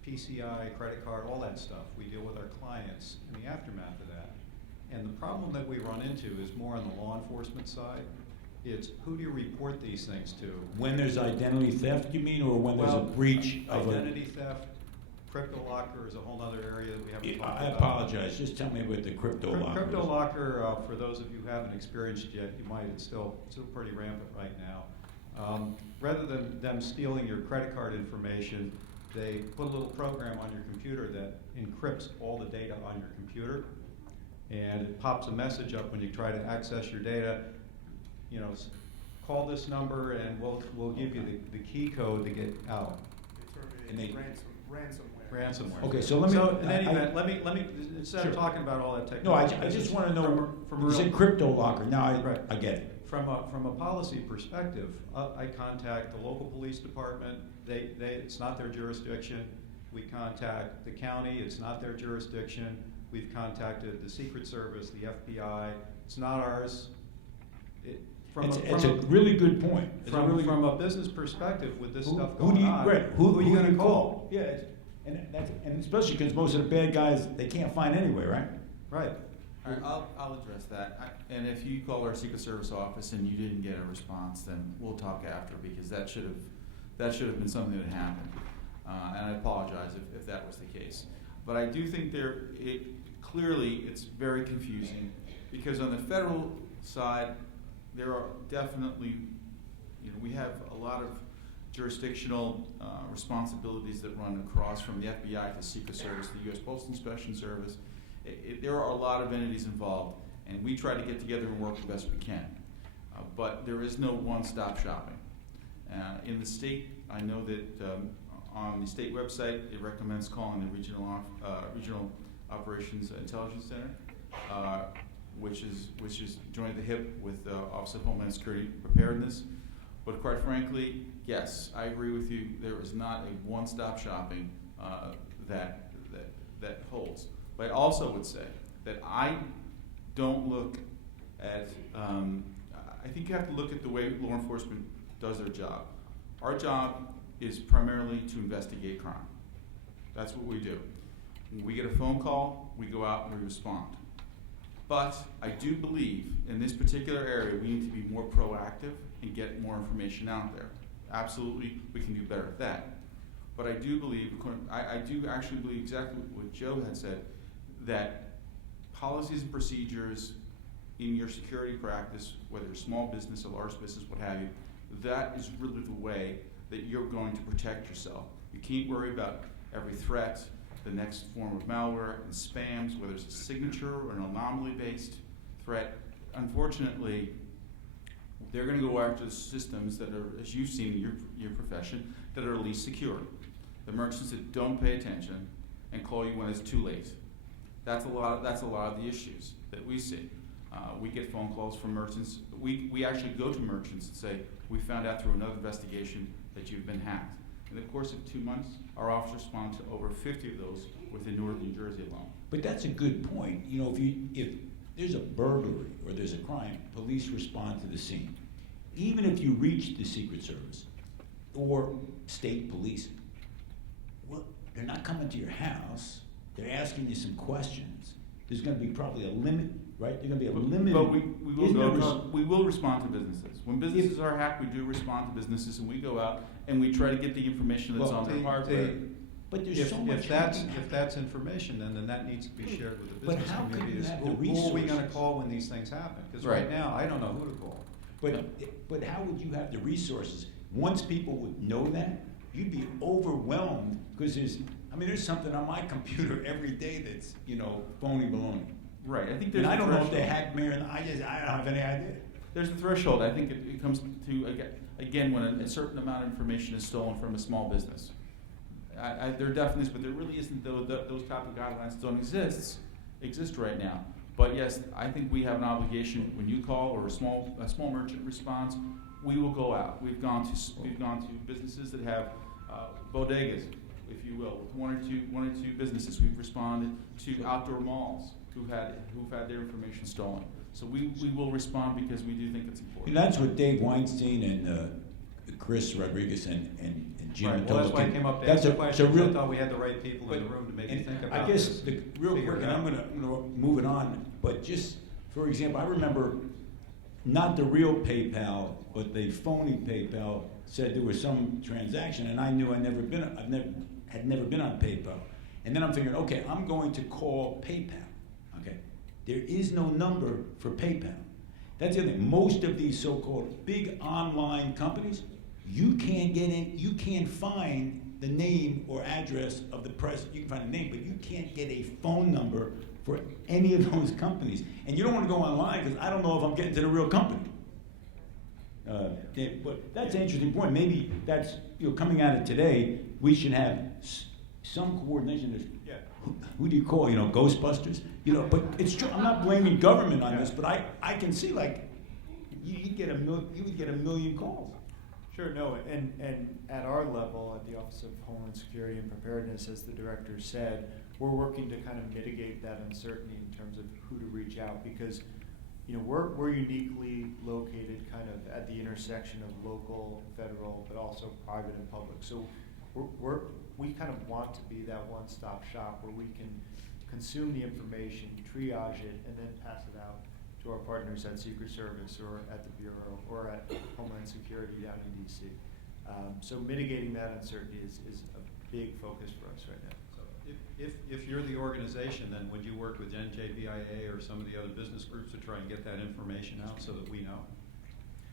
PCI, credit card, all that stuff. We deal with our clients in the aftermath of that. And the problem that we run into is more on the law enforcement side. It's who do you report these things to? When there's identity theft, you mean, or when there's a breach of identity theft, crypto locker is a whole other area that we haven't talked I about. apologize. Just tell me about the crypto locker. Crypto locker, for those of you who haven't experienced it yet, you might. It's still pretty rampant right now. Rather than them stealing your credit card information, they put a little program on your computer that encrypts all the data on your computer, and it pops a message up when you try to access your data. You know, call this number and we'll give you the key code to get out. And they ransomware. Okay, so let me. So in any event, let me instead of talking about all that No, technology. I just want to know. from You real, said crypto locker. Now I get it. from a policy perspective, I contact the local police department. It's not their jurisdiction. We contact the county. It's not their jurisdiction. We've contacted the Secret Service, the FBI. It's not ours. It's a really good point. From a business perspective, with this stuff Who going do you, on, right, who are you going to call? Yeah, and especially because most of the bad guys, they can't find anyway, right? Right. All right, I'll address that. And if you call our Secret Service office and you didn't get a response, then we'll talk after, because that should have been something that happened. And I apologize if that was the case. But I do think clearly it's very confusing, because on the federal side, there are definitely, we have a lot of jurisdictional responsibilities that run across from the FBI to the Secret Service, the U.S. Postal Inspection Service. There are a lot of entities involved, and we try to get together and work the best we can. But there is no one-stop shopping. In the state, I know that on the state website, it recommends calling the Regional Operations Intelligence Center, which is joined at the hip with the Office of Homeland Security Preparedness. But quite frankly, yes, I agree with you. There is not a one-stop shopping that holds. But I also would say that I don't look at. I think you have to look at the way law enforcement does their job. Our job is primarily to investigate crime. That's what we do. When we get a phone call, we go out and we respond. But I do believe in this particular area, we need to be more proactive and get more information out there. Absolutely, we can do better at that. But I do believe, I do actually believe exactly what Joe had said, that policies and procedures in your security practice, whether it's small business or large business, what have you, that is really the way that you're going to protect yourself. You can't worry about every threat, the next form of malware and spams, whether it's a signature or an anomaly-based threat. Unfortunately, they're going to go after the systems that are, as you've seen in your profession, that are least secure. The merchants that don't pay attention and call you when it's too late. That's a lot of the issues that we see. We get phone calls from merchants. We actually go to merchants and say, we found out through another investigation that you've been hacked. In the course of 2 months, our officers respond to over 50 of those within Northern New Jersey alone. But that's a good point. If there's a burglary or there's a crime, police respond to the scene. Even if you reach the Secret Service or state police, well, they're not coming to your house. They're asking you some questions. There's going to be probably a limit, right? There's going to be a limit. But we will respond to businesses. When businesses are hacked, we do respond to businesses, and we go out and we try to get the information that's on their hardware. But there's so much. If that's information, then that needs to be shared with the But business how can community. you have the Who are we going to resources? call when these things happen? Because Right. right now, I don't know who to call. But how would you have the resources? Once people would know that, you'd be overwhelmed because there's something on my computer every day that's, phony baloney. Right. I think And there's I a don't know if they threshold. hacked me or not. I don't have any idea. There's a threshold. I think it comes to, again, when a certain amount of information is stolen from a small business. There definitely is, but there really isn't those type of guidelines don't exist right now. But yes, I think we have an obligation when you call or a small merchant responds, we will go out. We've gone to businesses that have bodegas, if you will, one or two businesses. We've responded to outdoor malls who've had their information stolen. So we will respond because we do think it's important. And that's what Dave Weinstein and Chris Rodriguez and Jim Right, well, that's why I came up to ask the question, because I thought we had the right people in the room to make you think about I guess this. real figure quick, it and I'm out. gonna move it on, but just, for example, I remember not the real PayPal, but the phony PayPal said there was some transaction, and I knew I'd never been on PayPal. And then I'm thinking, okay, I'm going to call PayPal, okay? There is no number for PayPal. That's the other thing. Most of these so-called big online companies, you can't get in, you can't find the name or address of the president. You can find a name, but you can't get a phone number for any of those companies. And you don't want to go online because I don't know if I'm getting to the real company. But that's an interesting point. Maybe that's, coming at it today, we should have some coordination. Yeah. Who do you call, Ghostbusters? But it's true, I'm not blaming government on this, but I can see, you'd get you would get a million calls. Sure, no, and at our level, at the Office of Homeland Security and Preparedness, as the director said, we're working to kind of mitigate that uncertainty in terms of who to reach out, because, you know, we're uniquely located kind of at the intersection of local, federal, but also private and public. So we kind of want to be that one-stop shop where we can consume the information, triage it, and then pass it out to our partners at Secret Service or at the Bureau or at Homeland Security down in DC. So mitigating that uncertainty is a big focus for us right now. So if you're the organization, then would you work with NJBIA or some of the other business groups to try and get that information out so that we know?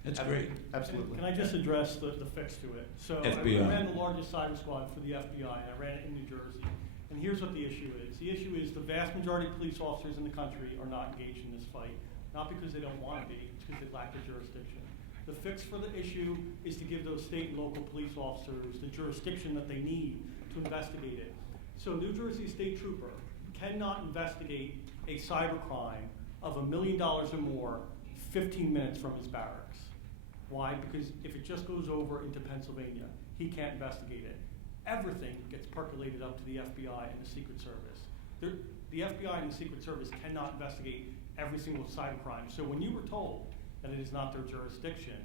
That's great. Absolutely. Can I just address the fix to it? So FBI. I ran the largest cyber squad for the FBI, and I ran it in New Jersey. And here's what the issue is. The issue is the vast majority of police officers in the country are not engaged in this fight, not because they don't want to be, it's because they lack the jurisdiction. The fix for the issue is to give those state and local police officers the jurisdiction that they need to investigate it. So New Jersey State Trooper cannot investigate a cybercrime of $1 million or more 15 minutes from his barracks. Why? Because if it just goes over into Pennsylvania, he can't investigate it. Everything gets percolated up to the FBI and the Secret Service. The FBI and the Secret Service cannot investigate every single cybercrime. So when you were told that it is not their jurisdiction,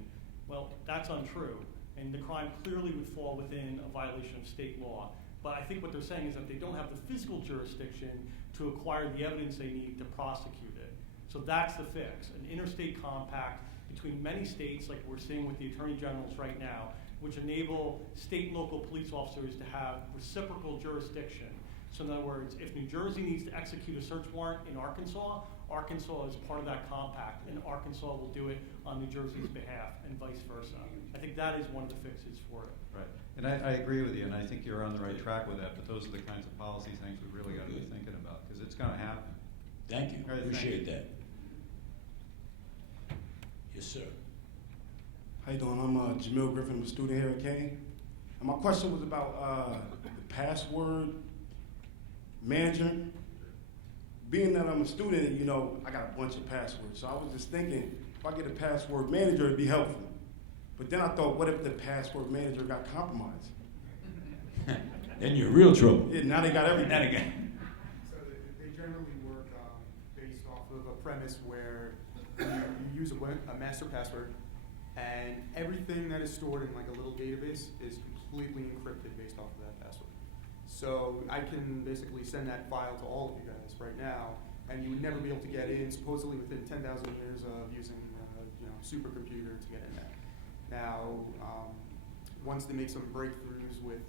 well, that's untrue. And the crime clearly would fall within a violation of state law. But I think what they're saying is that they don't have the physical jurisdiction to acquire the evidence they need to prosecute it. So that's the fix, an interstate compact between many states, like we're seeing with the attorney generals right now, which enable state and local police officers to have reciprocal jurisdiction. So in other words, if New Jersey needs to execute a search warrant in Arkansas, Arkansas is part of that compact, and Arkansas will do it on New Jersey's behalf, and vice versa. I think that is one of the fixes for it. Right. And I agree with you, and I think you're on the right track with that, but those are the kinds of policy things we really got to be thinking about, because it's going to happen. Thank you. All right, Appreciate thank you. that. Yes, sir. How you doing? I'm Jamil Griffin, I'm a student here at Kane. And my question was about the password manager. Being that I'm a student, you know, I got a bunch of passwords. So I was just thinking, if I get a password manager, it'd be helpful. But then I thought, what if the password manager got compromised? Then you're in real trouble. Yeah, now they got everything. So they generally work based off of a premise where you use a master password, and everything that is stored in like a little database is completely encrypted based off of that password. So I can basically send that file to all of you guys right now, and you would never be able to get in, supposedly within 10,000 years of using supercomputer to get in there. Now, once they make some breakthroughs with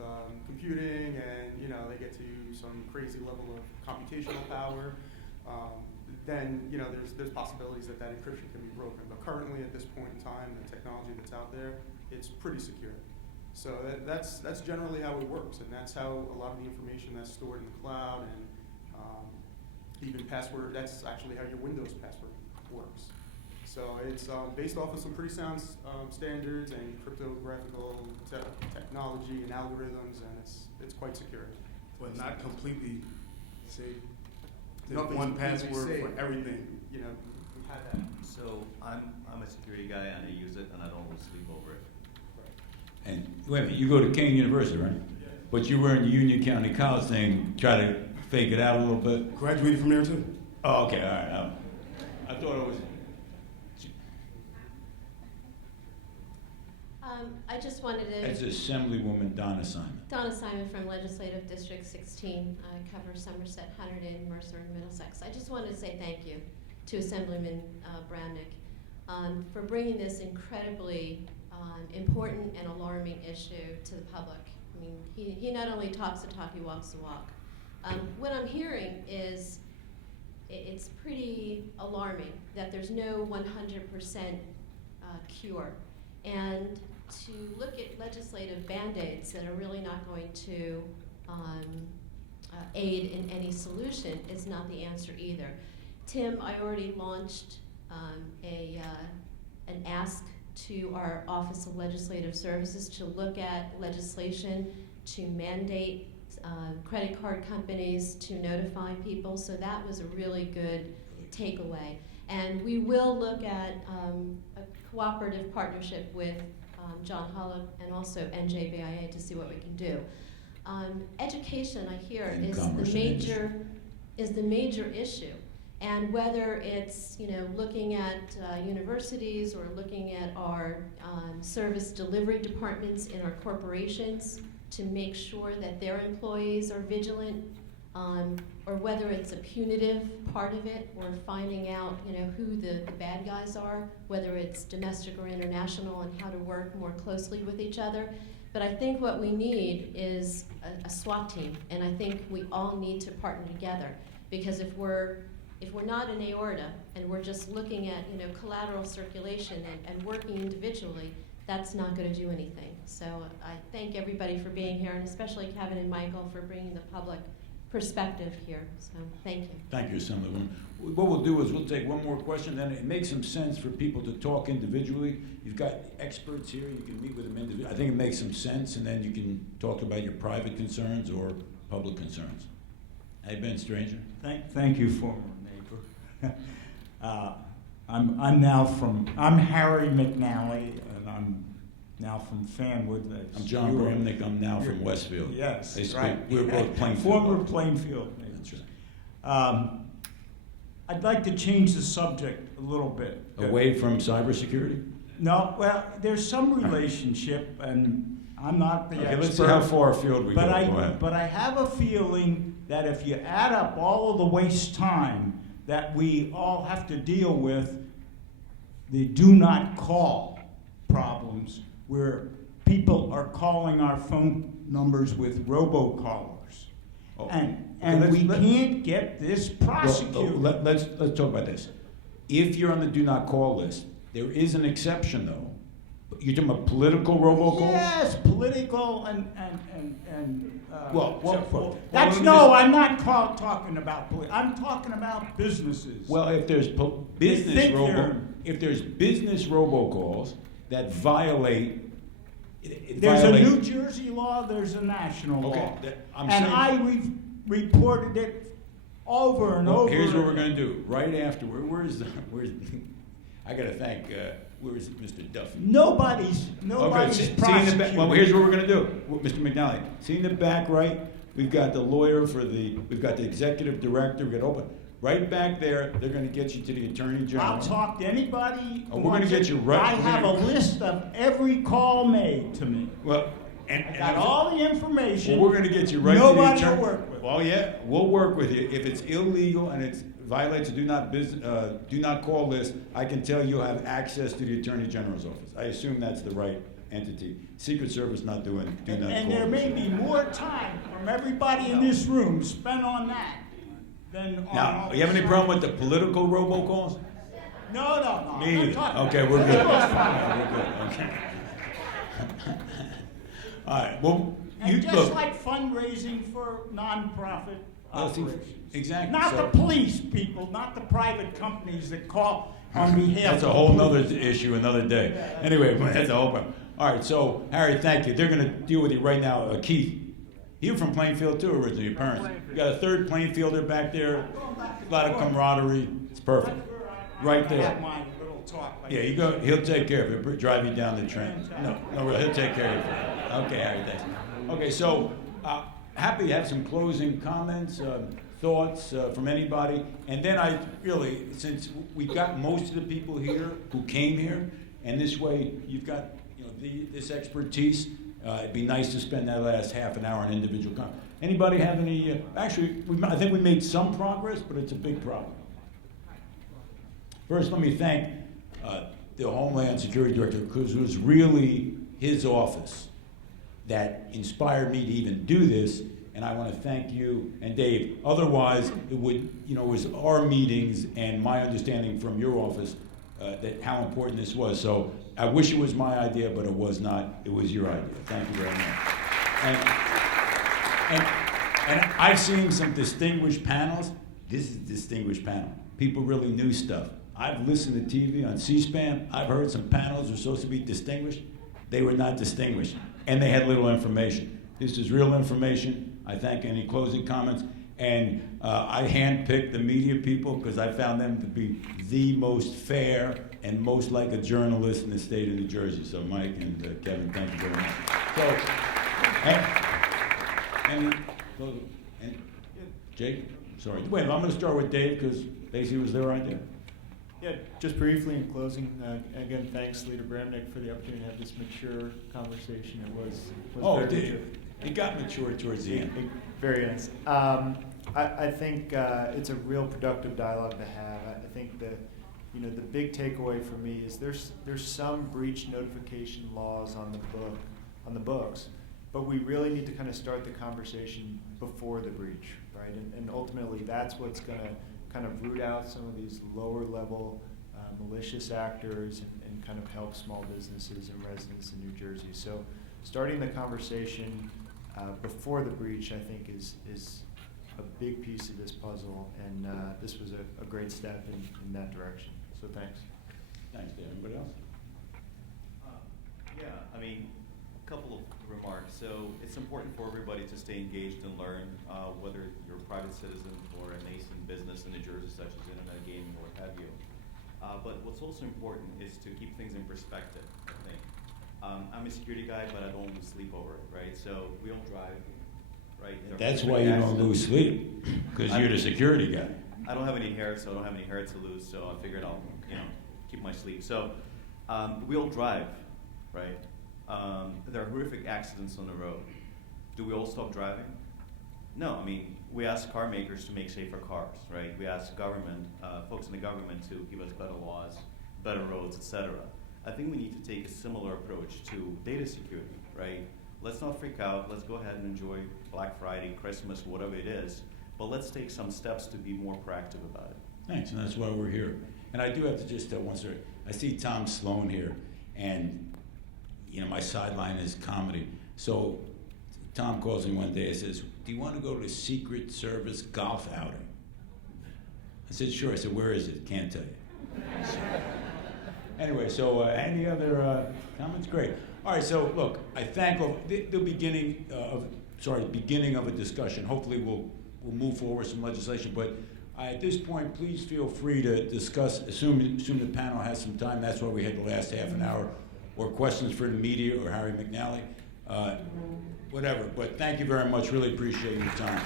computing, and they get to some crazy level of computational power, then there's possibilities that encryption can be broken. But currently, at this point in time, the technology that's out there, it's pretty secure. So that's generally how it works, and that's how a lot of the information that's stored in the cloud and even password. That's actually how your Windows password works. So it's based off of some pretty sound standards and cryptographical technology and algorithms, and it's quite secure. But not completely safe. Nothing's One completely password safe. for everything. We had that. So I'm a security guy and I use it and I don't lose sleep over it. And wait a minute, you go to Kane University, right? Yeah. But you were in the Union County College thing, try to fake it out a little bit. Graduated from there too. Oh, okay, all right. I thought it was. I just wanted to. That's Assemblywoman Donna Simon. Donna Simon from Legislative District 16. I cover Somerset, Hunterdon, Mercer, and Middlesex. I just wanted to say thank you to Assemblyman Bramnick for bringing this incredibly important and alarming issue to the public. I mean, he not only talks the talk, he walks the walk. What I'm hearing is it's pretty alarming that there's no 100% cure. And to look at legislative band-aids that are really not going to aid in any solution is not the answer either. Tim, I already launched an ask to our Office of Legislative Services to look at legislation to mandate credit card companies to notify people, so that was a really good takeaway. And we will look at a cooperative partnership with John Holland and also NJBIA to see what we can do. Education, I hear, And is commerce and the major issue. And whether it's looking at universities or looking at our service delivery departments in our corporations to make sure that their employees are vigilant, or whether it's a punitive part of it, or finding out who the bad guys are, whether it's domestic or international, and how to work more closely with each other. But I think what we need is a SWAT team, and I think we all need to partner together, because if we're not an aorta and we're just looking at collateral circulation and working individually, that's not going to do anything. So I thank everybody for being here, and especially Kevin and Michael for bringing the public perspective here. So thank you. Thank you, Assemblywoman. What we'll do is we'll take one more question, then it makes some sense for people to talk individually. You've got experts here, you can meet with them individually. I think it makes some sense, and then you can talk about your private concerns or public concerns. Hey, Ben Stranger. Thank you, former neighbor. I'm Harry McNally, and I'm now from Fanwood. I'm John Bramnick. I'm now from Westfield. Yes, Basically, right. we're both Plainfield. Former Plainfield. That's right. I'd like to change the subject a little bit. Away from cybersecurity? No, well, there's some relationship, and I'm not the expert. Let's see how far afield we go. Go ahead. But I have a feeling that if you add up all of the waste time that we all have to deal with, the do not call problems, where people are calling our phone numbers with robocallers. Oh. And we can't get this prosecuted. Well, let's talk about this. If you're on the do not call list, there is an exception though. You're talking about political robocalls? Yes, political and I'm not talking about political. I'm talking about businesses. Well, if there's business robocalls that violate. There's a New Jersey law. There's a national law. I reported it over and over. Here's what we're going to do. Right after, where's I got to thank. Where's Mr. Duffy? Nobody's prosecuted. Well, here's what we're going to do, Mr. McNally. See in the back right, we've got the lawyer we've got the executive director. We've got open. Right back there, they're going to get you to the Attorney General. I'll talk to anybody. We're going to get you right. I have a list of every call made to me. Well, I got all the information. Well, we're going to get you right Nobody to the Attorney. will work with. Well, yeah, we'll work with you. If it's illegal and it violates the do not call list, I can tell you have access to the Attorney General's office. I assume that's the right entity. Secret Service not doing do not call. And there may be more time from everybody in this room spent on that than on. Now, you have any problem with the political robocalls? No. Me either. Okay, we're good. We're good. Okay. All right. Well, just like fundraising for nonprofit operations. Exactly. Not the police people, not the private companies that call on behalf. That's a whole other issue, another day. Anyway, that's a whole problem. All right. So, Harry, thank you. They're going to deal with you right now. Keith, you were from Plainfield too, originally. Your parents. You got a third Plainfielder back there. A lot of camaraderie. It's perfect. Right there. Yeah, you go. He'll take care of it. Drive you down the train. No, he'll take care of it. Okay, Harry, thanks. Okay, so happy to have some closing comments, thoughts from anybody, and then since we've got most of the people here who came here, and this way you've got this expertise. It'd be nice to spend that last half an hour on individual comments. Anybody have any? Actually, I think we made some progress, but it's a big problem. First, let me thank the Homeland Security Director, because it was really his office that inspired me to even do this, and I want to thank you and Dave. Otherwise, it was our meetings and my understanding from your office that how important this was. So I wish it was my idea, but it was not. It was your idea. Thank you very much. And I've seen some distinguished panels. This is a distinguished panel. People really knew stuff. I've listened to TV on C-SPAN. I've heard some panels were supposed to be distinguished. They were not distinguished, and they had little information. This is real information. I thank any closing comments. And I handpicked the media people because I found them to be the most fair and most like a journalist in the state of New Jersey. So Mike and Kevin, thank you very much. So, and Jake, sorry. Wait, I'm going to start with Dave because basically it was their idea. Yeah, just briefly in closing, again, thanks, Leader Bramnick, for the opportunity to have this mature conversation. It was very mature. It got mature towards the end. Very nice. I think it's a real productive dialogue to have. I think the big takeaway for me is there's some breach notification laws on the books, but we really need to kind of start the conversation before the breach, right? And ultimately, that's what's going to kind of root out some of these lower level malicious actors and kind of help small businesses and residents in New Jersey. So starting the conversation before the breach, I think, is a big piece of this puzzle, and this was a great step in that direction. So thanks. Thanks, Dave. Anybody else? Yeah, I mean, a couple of remarks. So it's important for everybody to stay engaged and learn, whether you're a private citizen or a nascent business in New Jersey, such as internet gaming or what have you. But what's also important is to keep things in perspective, I think. I'm a security guy, but I don't lose sleep over it, right? So we all drive, right? That's why you don't lose sleep, because you're the security guy. I don't have any hair, so I don't have any hair to lose, so I figured I'll, keep my sleep. So we all drive, right? There are horrific accidents on the road. Do we all stop driving? No, I mean, we ask car makers to make safer cars, right? We ask government, folks in the government to give us better laws, better roads, etc. I think we need to take a similar approach to data security, right? Let's not freak out. Let's go ahead and enjoy Black Friday, Christmas, whatever it is. But let's take some steps to be more proactive about it. Thanks, and that's why we're here. And I do have to just tell one story. I see Tom Sloan here, and my sideline is comedy. So Tom calls me one day and says, "Do you want to go to the Secret Service golf outing?" I said, "Sure." I said, "Where is it?" "Can't tell you." Anyway, so any other comments? Great. All right, so look, I thank the beginning of a discussion. Hopefully we'll move forward some legislation, but at this point, please feel free to discuss, assume the panel has some time. That's why we had the last half an hour, or questions for the media or Harry McNally, whatever. But thank you very much. Really appreciate your time.